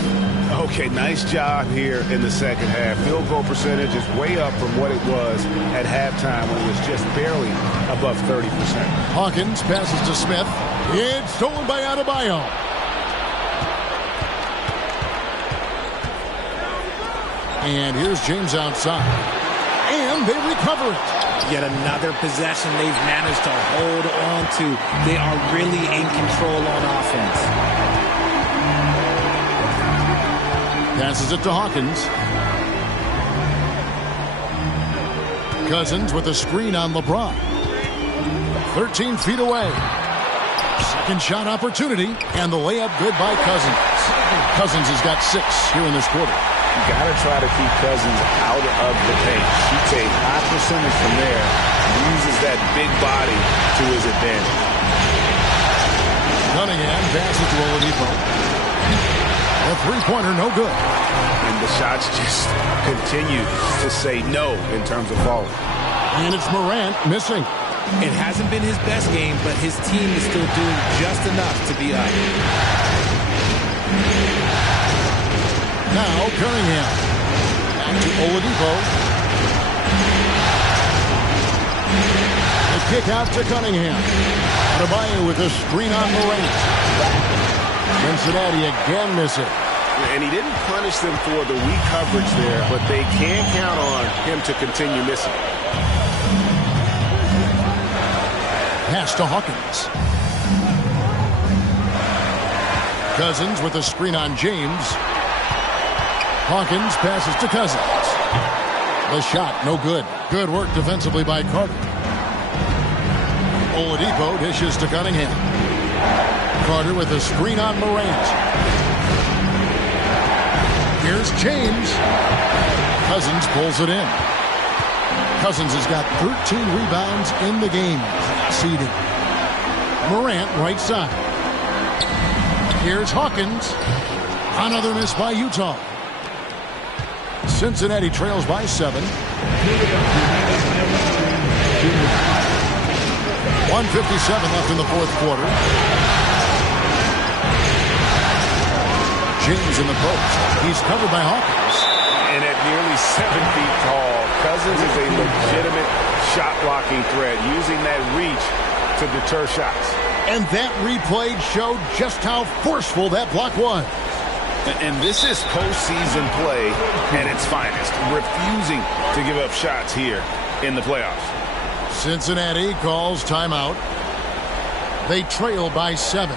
Okay, nice job here in the second half. Field goal percentage is way up from what it was at halftime when it was just barely above 30%. Hawkins passes to Smith. It's stolen by Adebayo. And here's James outside. And they recover it. Yet another possession they've managed to hold on to. They are really in control on offense. Passes it to Hawkins. Cousins with a screen on LeBron. 13 feet away. Second shot opportunity, and the layup good by Cousins. Cousins has got 6 here in this quarter. You got to try to keep Cousins out of the paint. Shoots a high percentage from there. Uses that big body to his advantage. Cunningham passes to Oladipo. A three-pointer, no good. And the shots just continue to say no in terms of falling. And it's Morant missing. It hasn't been his best game, but his team is still doing just enough to be up. Now Cunningham. Back to Oladipo. The kick out to Cunningham. Adebayo with a screen on Morant. Cincinnati again missing. And he didn't punish them for the weak coverage there, but they can count on him to continue missing. Pass to Hawkins. Cousins with a screen on James. Hawkins passes to Cousins. The shot, no good. Good work defensively by Carter. Oladipo dishes to Cunningham. Carter with a screen on Morant. Here's James. Cousins pulls it in. Cousins has got 13 rebounds in the game. Seeding. Morant right side. Here's Hawkins. Another miss by Utah. Cincinnati trails by 7. 1:57 left in the fourth quarter. James in the post. He's covered by Hawkins. And at nearly 7 feet tall, Cousins is a legitimate shot-blocking threat, using that reach to deter shots. And that replay showed just how forceful that block was. And this is postseason play at its finest, refusing to give up shots here in the playoffs. Cincinnati calls timeout. They trail by 7.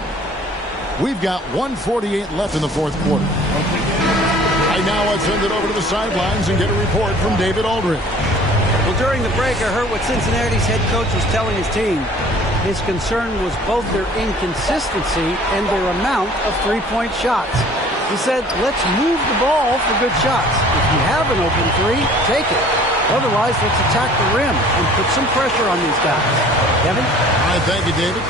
We've got 1:48 left in the fourth quarter. Right now, I'll send it over to the sidelines and get a report from David Aldridge. Well, during the break, I heard what Cincinnati's head coach was telling his team. His concern was both their inconsistency and their amount of three-point shots. He said, let's move the ball for good shots. If you have an open three, take it. Otherwise, let's attack the rim and put some pressure on these guys. Kevin? All right, thank you, David.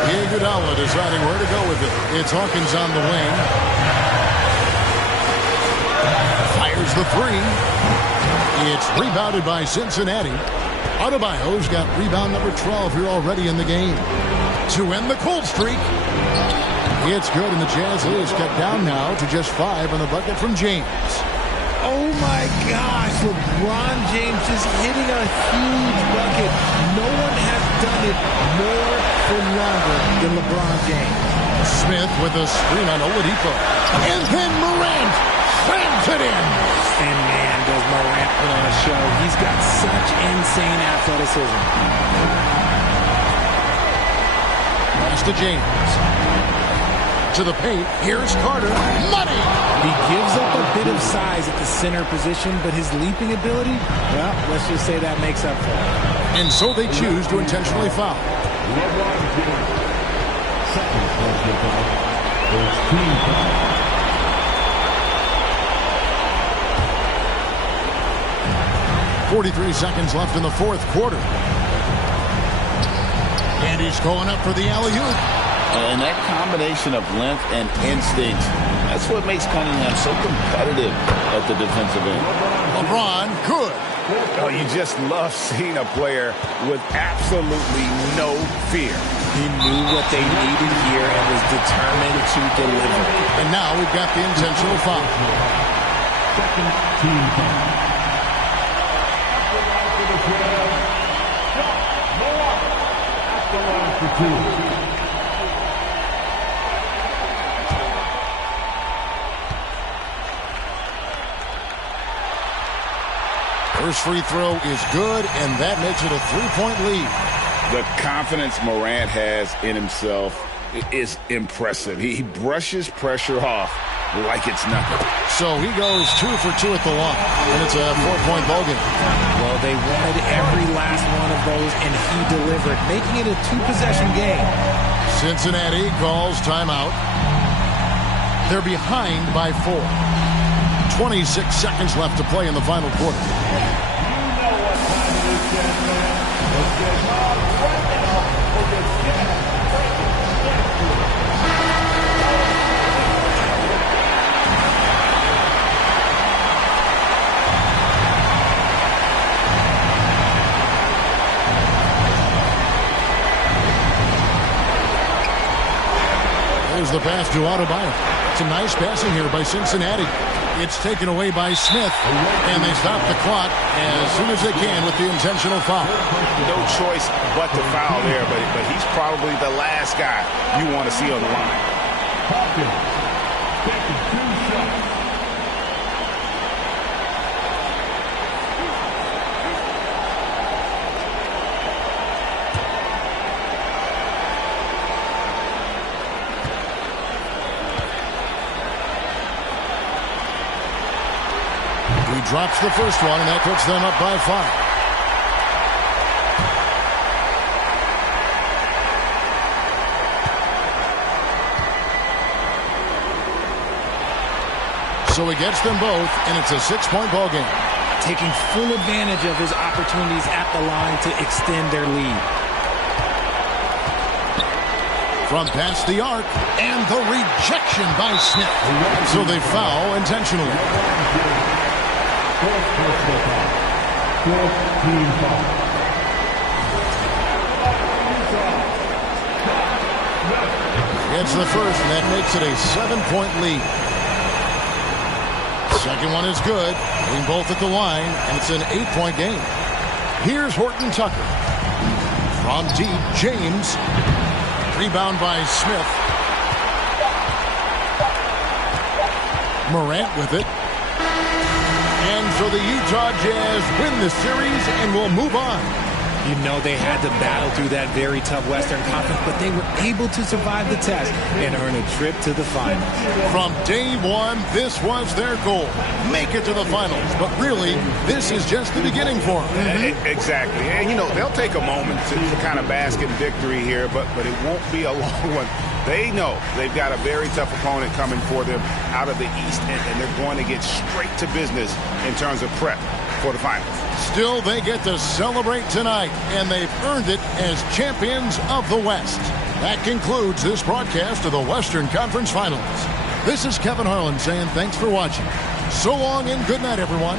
Iguodala deciding where to go with it. It's Hawkins on the wing. Fires the three. It's rebounded by Cincinnati. Adebayo's got rebound number 12 here already in the game. To end the cold streak. It's good, and the Jazz lead is cut down now to just 5 on the bucket from James. Oh my gosh, LeBron James is hitting a huge bucket. No one has done it more for longer than LeBron James. Smith with a screen on Oladipo. And then Morant slams it in. And man, does Morant put on a show. He's got such insane athleticism. Pass to James. To the paint. Here's Carter. Money! He gives up a bit of size at the center position, but his leaping ability, well, let's just say that makes up for it. And so they choose to intentionally foul. .43 seconds left in the fourth quarter. And he's going up for the alley-oop. And that combination of length and instinct, that's what makes Cunningham so competitive at the defensive end. LeBron, good. Oh, you just love seeing a player with absolutely no fear. He knew what they needed here and was determined to deliver. And now we've got the intentional foul. Second team foul. First free throw is good, and that makes it a three-point lead. The confidence Morant has in himself is impressive. He brushes pressure off like it's nothing. So he goes 2 for 2 at the line, and it's a 4-point ball game. Well, they wanted every last one of those, and he delivered, making it a two-possession game. Cincinnati calls timeout. They're behind by 4. 26 seconds left to play in the final quarter. There's the pass to Adebayo. Some nice passing here by Cincinnati. It's taken away by Smith, and they stop the clock as soon as they can with the intentional foul. No choice but to foul there, but he's probably the last guy you want to see on the line. Drops the first one, and that puts them up by 5. So he gets them both, and it's a 6-point ball game. Taking full advantage of his opportunities at the line to extend their lead. From past the arc, and the rejection by Smith. So they foul intentionally. Gets the first, and that makes it a 7-point lead. Second one is good. Being both at the line, and it's an 8-point game. Here's Horton Tucker. From deep, James. Rebound by Smith. Morant with it. And so the Utah Jazz win the series and will move on. You know they had to battle through that very tough Western Conference, but they were able to survive the test and earn a trip to the finals. From day one, this was their goal. Make it to the finals. But really, this is just the beginning for them. Exactly. And, you know, they'll take a moment to kind of bask in victory here, but it won't be a long one. They know they've got a very tough opponent coming for them out of the East, and they're going to get straight to business in terms of prep for the finals. Still, they get to celebrate tonight, and they've earned it as champions of the West. That concludes this broadcast of the Western Conference Finals. This is Kevin Harlan saying thanks for watching. So long and good night, everyone.